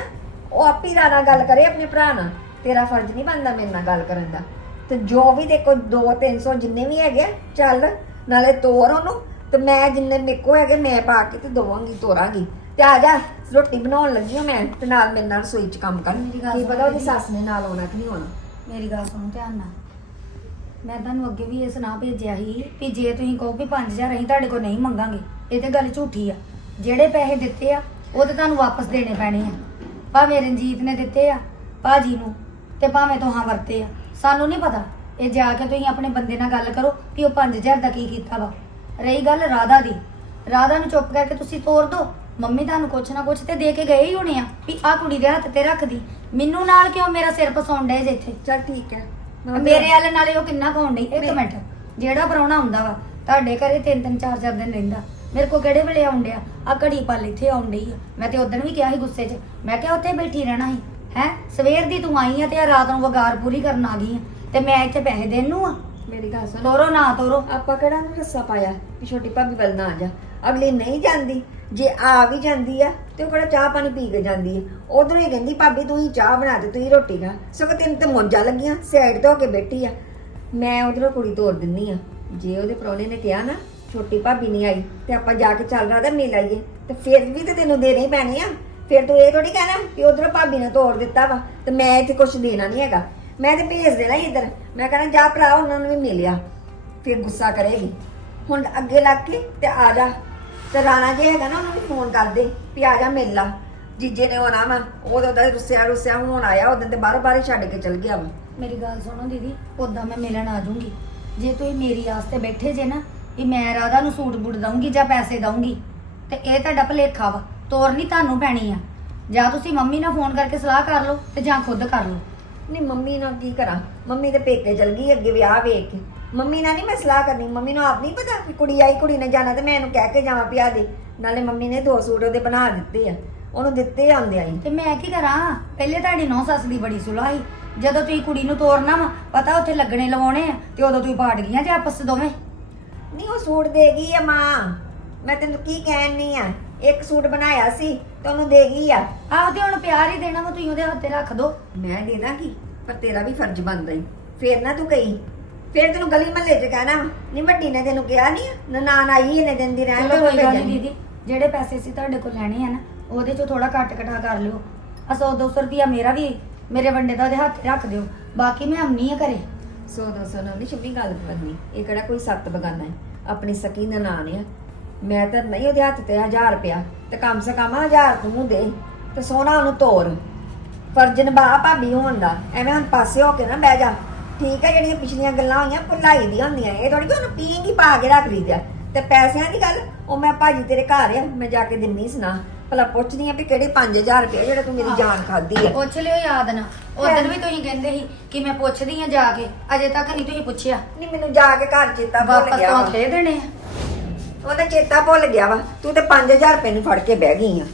ਉਹ ਆਪੀ ਰਾਣਾ ਗੱਲ ਕਰੇ ਆਪਣੇ ਭਰਾ ਨਾਲ। ਤੇਰਾ ਫਰਜ਼ ਨਹੀਂ ਬਣਦਾ ਮੇਰੇ ਨਾਲ ਗੱਲ ਕਰਨ ਦਾ। ਤੇ ਜੋ ਵੀ ਕੋਈ 2 300 ਜਿੰਨੇ ਵੀ ਹੈਗੇ ਆ, ਚੱਲ ਨਾਲੇ ਤੋਰ ਉਹਨੂੰ ਤੇ ਮੈਂ ਜਿੰਨੇ ਮੇਰੇ ਕੋਲ ਹੈਗੇ ਮੈਂ ਪਾ ਕੇ ਤੇ ਦਵਾਂਗੀ ਤੋਰਾਂਗੀ। ਤੇ ਆ ਜਾ ਰੋਟੀ ਬਣਾਉਣ ਲੱਗੀ ਹਾਂ ਮੈਂ ਤੇ ਨਾਲ ਮੇਰੇ ਨਾਲ ਰਸੋਈ 'ਚ ਕੰਮ ਕਰ। ਕੀ ਪਤਾ ਉਹਦੀ। ਸੱਸ ਨੇ ਨਾਲ ਆਉਣਾ ਕਿ ਨਹੀਂ ਆਉਣਾ। ਮੇਰੀ ਗੱਲ ਸੁਣੋ ਧਿਆਨ ਨਾਲ। ਮੈਂ ਤੁਹਾਨੂੰ ਅੱਗੇ ਵੀ ਇਹ ਸੁਣਾ ਭੇਜਿਆ ਸੀ ਕਿ ਜੇ ਤੁਸੀਂ ਕਹੋ ਕਿ 5000 ਅਸੀਂ ਤੁਹਾਡੇ ਕੋਲ ਨਹੀਂ ਮੰਗਾਂਗੇ, ਇਹ ਤੇ ਗੱਲ ਝੂਠੀ ਆ। ਜਿਹੜੇ ਪੈਸੇ ਦਿੱਤੇ ਆ, ਉਹ ਤੇ ਤੁਹਾਨੂੰ ਵਾਪਸ ਦੇਣੇ ਪੈਣੇ ਆ। ਭਾਵੇਂ ਰਣਜੀਤ ਨੇ ਦਿੱਤੇ ਆ, ਭਾਜੀ ਨੂੰ, ਤੇ ਭਾਵੇਂ ਤੁਹਾਂ ਵਰਤੇ ਆ। ਸਾਨੂੰ ਨਹੀਂ ਪਤਾ, ਇਹ ਜਾ ਕੇ ਤੁਸੀਂ ਆਪਣੇ ਬੰਦੇ ਨਾਲ ਗੱਲ ਕਰੋ ਕਿ ਉਹ 5000 ਦਾ ਕੀ ਕੀਤਾ ਵਾ। ਰਹੀ ਗੱਲ ਰਾਧਾ ਦੀ। ਰਾਧਾ ਨੂੰ ਚੁੱਪ ਕਰਕੇ ਤੁਸੀਂ ਤੋਰ ਦਿਓ ਮੰਮੀ ਤੁਹਾਨੂੰ ਕੁਛ ਨਾ ਕੁਛ ਤੇ ਦੇ ਕੇ ਗਏ ਹੀ ਹੋਣੇ ਆ ਵੀ ਆਹ ਕੁੜੀ ਦੇ ਹੱਥ ਤੇ ਰੱਖਦੀ ਮੈਨੂੰ ਨਾਲ ਕਿਉਂ ਮੇਰਾ ਸਿਰ ਪਸਾਉਣ ਡੇ ਜੇ ਇੱਥੇ? ਚੱਲ ਠੀਕ ਹੈ। ਮੇਰੇ ਵਾਲੇ ਨਾਲੇ ਉਹ ਕਿੰਨਾ ਕਹਾਉਣ ਡਈ ਇੱਕ ਮਿੰਟ। ਜਿਹੜਾ ਪਰੌਣਾ ਹੁੰਦਾ ਵਾ ਤੁਹਾਡੇ ਘਰੇ ਤਿੰਨ ਤਿੰਨ ਚਾਰ ਚਾਰ ਦਿਨ ਰਹਿੰਦਾ। ਮੇਰੇ ਕੋ ਕਿਹੜੇ ਵੇਲੇ ਆਉਣ ਡਿਆ? ਆ ਘੜੀ ਪਲ ਇੱਥੇ ਆਉਣ ਡਈ ਆ। ਮੈਂ ਤੇ ਉਦੋਂ ਵੀ ਕਿਹਾ ਸੀ ਗੁੱਸੇ 'ਚ। ਮੈਂ ਕਿਹਾ ਉੱਥੇ ਬੈਠੀ ਰਹਿਣਾ ਸੀ। ਹੈ? ਸਵੇਰ ਦੀ ਤੂੰ ਆਈ ਆ ਤੇ ਆ ਰਾਤ ਨੂੰ ਵਗਾਰ ਪੂਰੀ ਕਰਨ ਆ ਗਈ ਆ। ਤੇ ਮੈਂ ਇੱਥੇ ਪੈਸੇ ਦੇਣ ਨੂੰ ਆ? ਮੇਰੀ ਗੱਲ ਸੁਣ। ਤੋਰੋ ਨਾ ਤੋਰੋ। ਆਪਾਂ ਕਿਹੜਾ ਨੂੰ ਰੱਸਾ ਪਾਇਆ ਕਿ ਛੋਟੀ ਭਾਬੀ ਵੱਲ ਨਾ ਆ ਜਾ। ਅਗਲੀ ਨਹੀਂ ਜਾਂਦੀ, ਜੇ ਆ ਵੀ ਜਾਂਦੀ ਆ, ਤੇ ਉਹ ਕਿਹੜਾ ਚਾਹ ਪਾਣੀ ਪੀ ਕੇ ਜਾਂਦੀ ਹੈ ਉਧਰੋਂ ਹੀ ਕਹਿੰਦੀ, ਭਾਬੀ, ਤੂੰ ਹੀ ਚਾਹ ਬਣਾ ਦੇ ਤੂੰ ਹੀ ਰੋਟੀ ਖਾ। ਸਗੋਂ ਤੈਨੂੰ ਤੇ ਮੋਜਾਂ ਲੱਗੀਆਂ, ਸਾਈਡ ਤੋਂ ਹੋ ਕੇ ਬੈਠੀ ਆ। ਮੈਂ ਉਧਰੋਂ ਕੁੜੀ ਤੋਰ ਦਿੰਨੀ ਆ। ਜੇ ਉਹਦੇ ਪ੍ਰਾਹੁਣੇ ਨੇ ਕਿਹਾ ਨਾ, ਛੋਟੀ ਭਾਬੀ ਨਹੀਂ ਆਈ, ਤੇ ਆਪਾਂ ਜਾ ਕੇ ਚੱਲ ਰਹਾ ਮਿਲ ਆਈਏ। ਤੇ ਫਿਰ ਵੀ ਤੇ ਤੈਨੂੰ ਦੇਣੀ ਹੀ ਪੈਣੇ ਆ। ਫਿਰ ਤੂੰ ਇਹ ਥੋੜੀ ਕਹਿਣਾ ਕਿ ਉਧਰੋਂ ਭਾਬੀ ਨੇ ਤੋੜ ਦਿੱਤਾ ਵਾ, ਤੇ ਮੈਂ ਇੱਥੇ ਕੁਝ ਦੇਣਾ ਨਹੀਂ ਹੈਗਾ। ਮੈਂ ਤੇ ਭੇਜ ਦੇਣਾ ਹੀ ਇੱਧਰ। ਮੈਂ ਕਹਿਣਾ, ਜਾ ਭਰਾ, ਉਹਨਾਂ ਨੂੰ ਵੀ ਮਿਲਿਆ ਫਿਰ ਗੁੱਸਾ ਕਰੇਗੀ। ਹੁਣ ਅੱਗੇ ਲੱਗ ਕੇ ਤੇ ਆ ਜਾ। ਤੇ ਰਾਣਾ ਜੇ ਹੈਗਾ ਨਾ ਉਹਨੂੰ ਵੀ ਫੋਨ ਕਰ ਦੇ ਵੀ ਆ ਜਾ ਮਿਲ ਲਾ। ਜੀਜੇ ਨੇ ਆਉਣਾ ਵਾ ਉਹਦਾ ਦਾ ਰੁੱਸਿਆ ਰੁੱਸਿਆ ਹੁਣ ਆਇਆ ਉਦੋਂ ਤੇ ਬਾਹਰੋਂ ਬਾਹਰ ਹੀ ਛੱਡ ਕੇ ਚਲ ਗਿਆ ਵਾ। ਮੇਰੀ ਗੱਲ ਸੁਣੋ ਦੀਦੀ ਉਦਾਂ ਮੈਂ ਮਿਲਣ ਆ ਜਾਊਂਗੀ। ਜੇ ਤੁਸੀਂ ਮੇਰੀ ਆਸ ਤੇ ਬੈਠੇ ਜੇ ਨਾ ਵੀ ਮੈਂ ਰਾਧਾ ਨੂੰ ਸੂਟ ਬੂਟ ਦਊਂਗੀ ਜਾਂ ਪੈਸੇ ਦਊਂਗੀ ਤੇ ਇਹ ਤੁਹਾਡਾ ਭਲੇਖਾ ਵਾ ਤੋਰਨੀ ਤੁਹਾਨੂੰ ਪੈਣੀ ਆ। ਜਾਂ ਤੁਸੀਂ ਮੰਮੀ ਨਾਲ ਫੋਨ ਕਰਕੇ ਸਲਾਹ ਕਰ ਲਓ ਤੇ ਜਾਂ ਖੁਦ ਕਰ ਲਓ। ਨਹੀਂ ਮੰਮੀ ਨਾਲ ਕੀ ਕਰਾਂ? ਮੰਮੀ ਤੇ ਪੇਕੇ ਚਲ ਗਈ ਅੱਗੇ ਵਿਆਹ ਵੇਖ ਕੇ। ਮੰਮੀ ਨਾਲ ਨਹੀਂ ਮੈਂ ਸਲਾਹ ਕਰਨੀ ਮੰਮੀ ਨੂੰ ਆਪ ਨਹੀਂ ਪਤਾ ਕਿ ਕੁੜੀ ਆਈ ਕੁੜੀ ਨੇ ਜਾਣਾ ਤੇ ਮੈਂ ਇਹਨੂੰ ਕਹਿ ਕੇ ਜਾਵਾਂ ਪਿਆ ਦੇ। ਨਾਲੇ ਮੰਮੀ ਨੇ ਦੋ ਸੂਟ ਉਹਦੇ ਬਣਾ ਦਿੱਤੇ ਆ ਉਹਨੂੰ ਦਿੱਤੇ ਆਂਦੇ ਆਈ ਤੇ ਮੈਂ ਕੀ ਕਰਾਂ? ਪਹਿਲੇ ਤੁਹਾਡੀ ਨੌ ਸੱਸ ਦੀ ਬੜੀ ਸੁਲਾਹ ਸੀ। ਜਦੋਂ ਤੁਸੀਂ ਕੁੜੀ ਨੂੰ ਤੋਰਨਾ ਵਾ ਪਤਾ ਉੱਥੇ ਲੱਗਣੇ ਲਵਾਉਣੇ ਆ ਤੇ ਉਦੋਂ ਤੁਸੀਂ ਪਾੜ ਗਈਆਂ ਜੇ ਆਪਸ 'ਚ ਦੋਵੇਂ? ਨਹੀਂ ਉਹ ਸੂਟ ਦੇ ਗਈ ਆ ਮਾਂ। ਮੈਂ ਤੈਨੂੰ ਕੀ ਕਹਿਣੀ ਆ ਇੱਕ ਸੂਟ ਬਣਾਇਆ ਸੀ ਤੇ ਉਹਨੂੰ ਦੇ ਗਈ ਆ। ਆਹ ਤੇ ਹੁਣ ਪਿਆਰ ਹੀ ਦੇਣਾ ਵਾ ਤੁਸੀਂ ਉਹਦੇ ਹੱਥ ਤੇ ਰੱਖ ਦੋ। ਮੈਂ ਦੇਣਾ ਕੀ? ਪਰ ਤੇਰਾ ਵੀ ਫਰਜ਼ ਬਣਦਾ ਈ। ਫੇਰ ਨਾ ਤੂੰ ਗਈ ਫੇਰ ਤੈਨੂੰ ਗਲੀ ਮਹੱਲੇ 'ਚ ਕਹਿਣਾ ਨਹੀਂ ਵੱਡੀ ਨੇ ਤੈਨੂੰ ਕਿਹਾ ਨਹੀਂ ਨਨਾਣ ਆਈ ਇਹਨੇ ਦਿਨ ਦੀ ਰਹਿਣ ਚਲੋ ਦੇ ਕੋਈ ਗੱਲ ਨਹੀਂ ਦੀਦੀ। ਜਿਹੜੇ ਪੈਸੇ ਸੀ ਤੁਹਾਡੇ ਕੋਲ ਲੈਣੇ ਆ ਨਾ ਉਹਦੇ 'ਚੋਂ ਥੋੜਾ ਘੱਟ ਘਟਾ ਕਰ ਲਿਓ। ਆ 100 200 ਰੁਪਿਆ ਮੇਰਾ ਵੀ ਮੇਰੇ ਵੰਡੇ ਦਾ ਉਹਦੇ ਹੱਥ ਰੱਖ ਦਿਓ। ਬਾਕੀ ਮੈਂ ਆਉਣੀ ਆ ਘਰੇ। ਸੋ ਦੋ ਸੋ ਨਹੀਂ ਸ਼ਮੀ ਗੱਲ ਕਰਨੀ ਇਹ ਕਿਹੜਾ ਕੋਈ ਸੱਤ ਬਗਾਨਾ ਹੈ? ਆਪਣੀ ਸਕੀ ਨਨਾਣ ਆ। ਮੈਂ ਤਾਂ ਨਹੀਂ ਉਹਦੇ ਹੱਥ ਤੇ 1000 ਰੁਪਇਆ ਤੇ ਕਮ ਸੇ ਕਮ 1000 ਤੂੰ ਦੇ ਤੇ ਸੋਨਾ ਉਹਨੂੰ ਤੋਰ। ਫਰਜ਼ ਨਿਭਾ ਭਾਬੀ ਹੋਣ ਦਾ। ਐਵੇਂ ਹੁਣ ਪਾਸੇ ਹੋ ਕੇ ਨਾ ਬਹਿ ਜਾ। ਠੀਕ ਹੈ ਜਿਹੜੀਆਂ ਪਿਛਲੀਆਂ ਗੱਲਾਂ ਹੋਈਆਂ ਭੁਲਾਈ ਦੀਆਂ ਹੁੰਦੀਆਂ। ਇਹ ਥੋੜੀ ਕਿ ਉਹਨੂੰ ਪੀਂਗੀ ਪਾ ਕੇ ਰੱਖ ਲਈ ਤੇ ਤੇ ਪੈਸਿਆਂ ਦੀ ਗੱਲ ਉਹ ਮੈਂ ਭਾਜੀ ਤੇਰੇ ਘਰ ਆ ਮੈਂ ਜਾ ਕੇ ਦਿੰਨੀ ਸੁਣਾ ਭਲਾ ਪੁੱਛਦੀ ਆ ਵੀ ਕਿਹੜੇ 5000 ਰੁਪਏ ਜਿਹੜਾ ਤੂੰ ਮੇਰੀ ਜਾਨ ਖਾਦੀ ਆ। ਪੁੱਛ ਲਿਓ ਯਾਦ ਨਾ। ਉਦੋਂ ਵੀ ਤੁਸੀਂ ਕਹਿੰਦੇ ਸੀ ਕਿ ਮੈਂ ਪੁੱਛਦੀ ਆ ਜਾ ਕੇ। ਅਜੇ ਤੱਕ ਨਹੀਂ ਤੁਸੀਂ ਪੁੱਛਿਆ। ਨਹੀਂ ਮੈਨੂੰ ਜਾ ਕੇ ਘਰ ਚੇਤਾ ਭੁੱਲ ਵਾਪਸ ਗਿਆ ਤਾਂ ਵਾ। ਦੇ ਦੇਣੇ ਆ। ਉਹਦਾ ਚੇਤਾ ਭੁੱਲ ਗਿਆ ਵਾ। ਤੂੰ ਤੇ 5000 ਰੁਪਏ ਨੂੰ ਫੜ ਕੇ ਬਹਿ ਗਈ ਆ।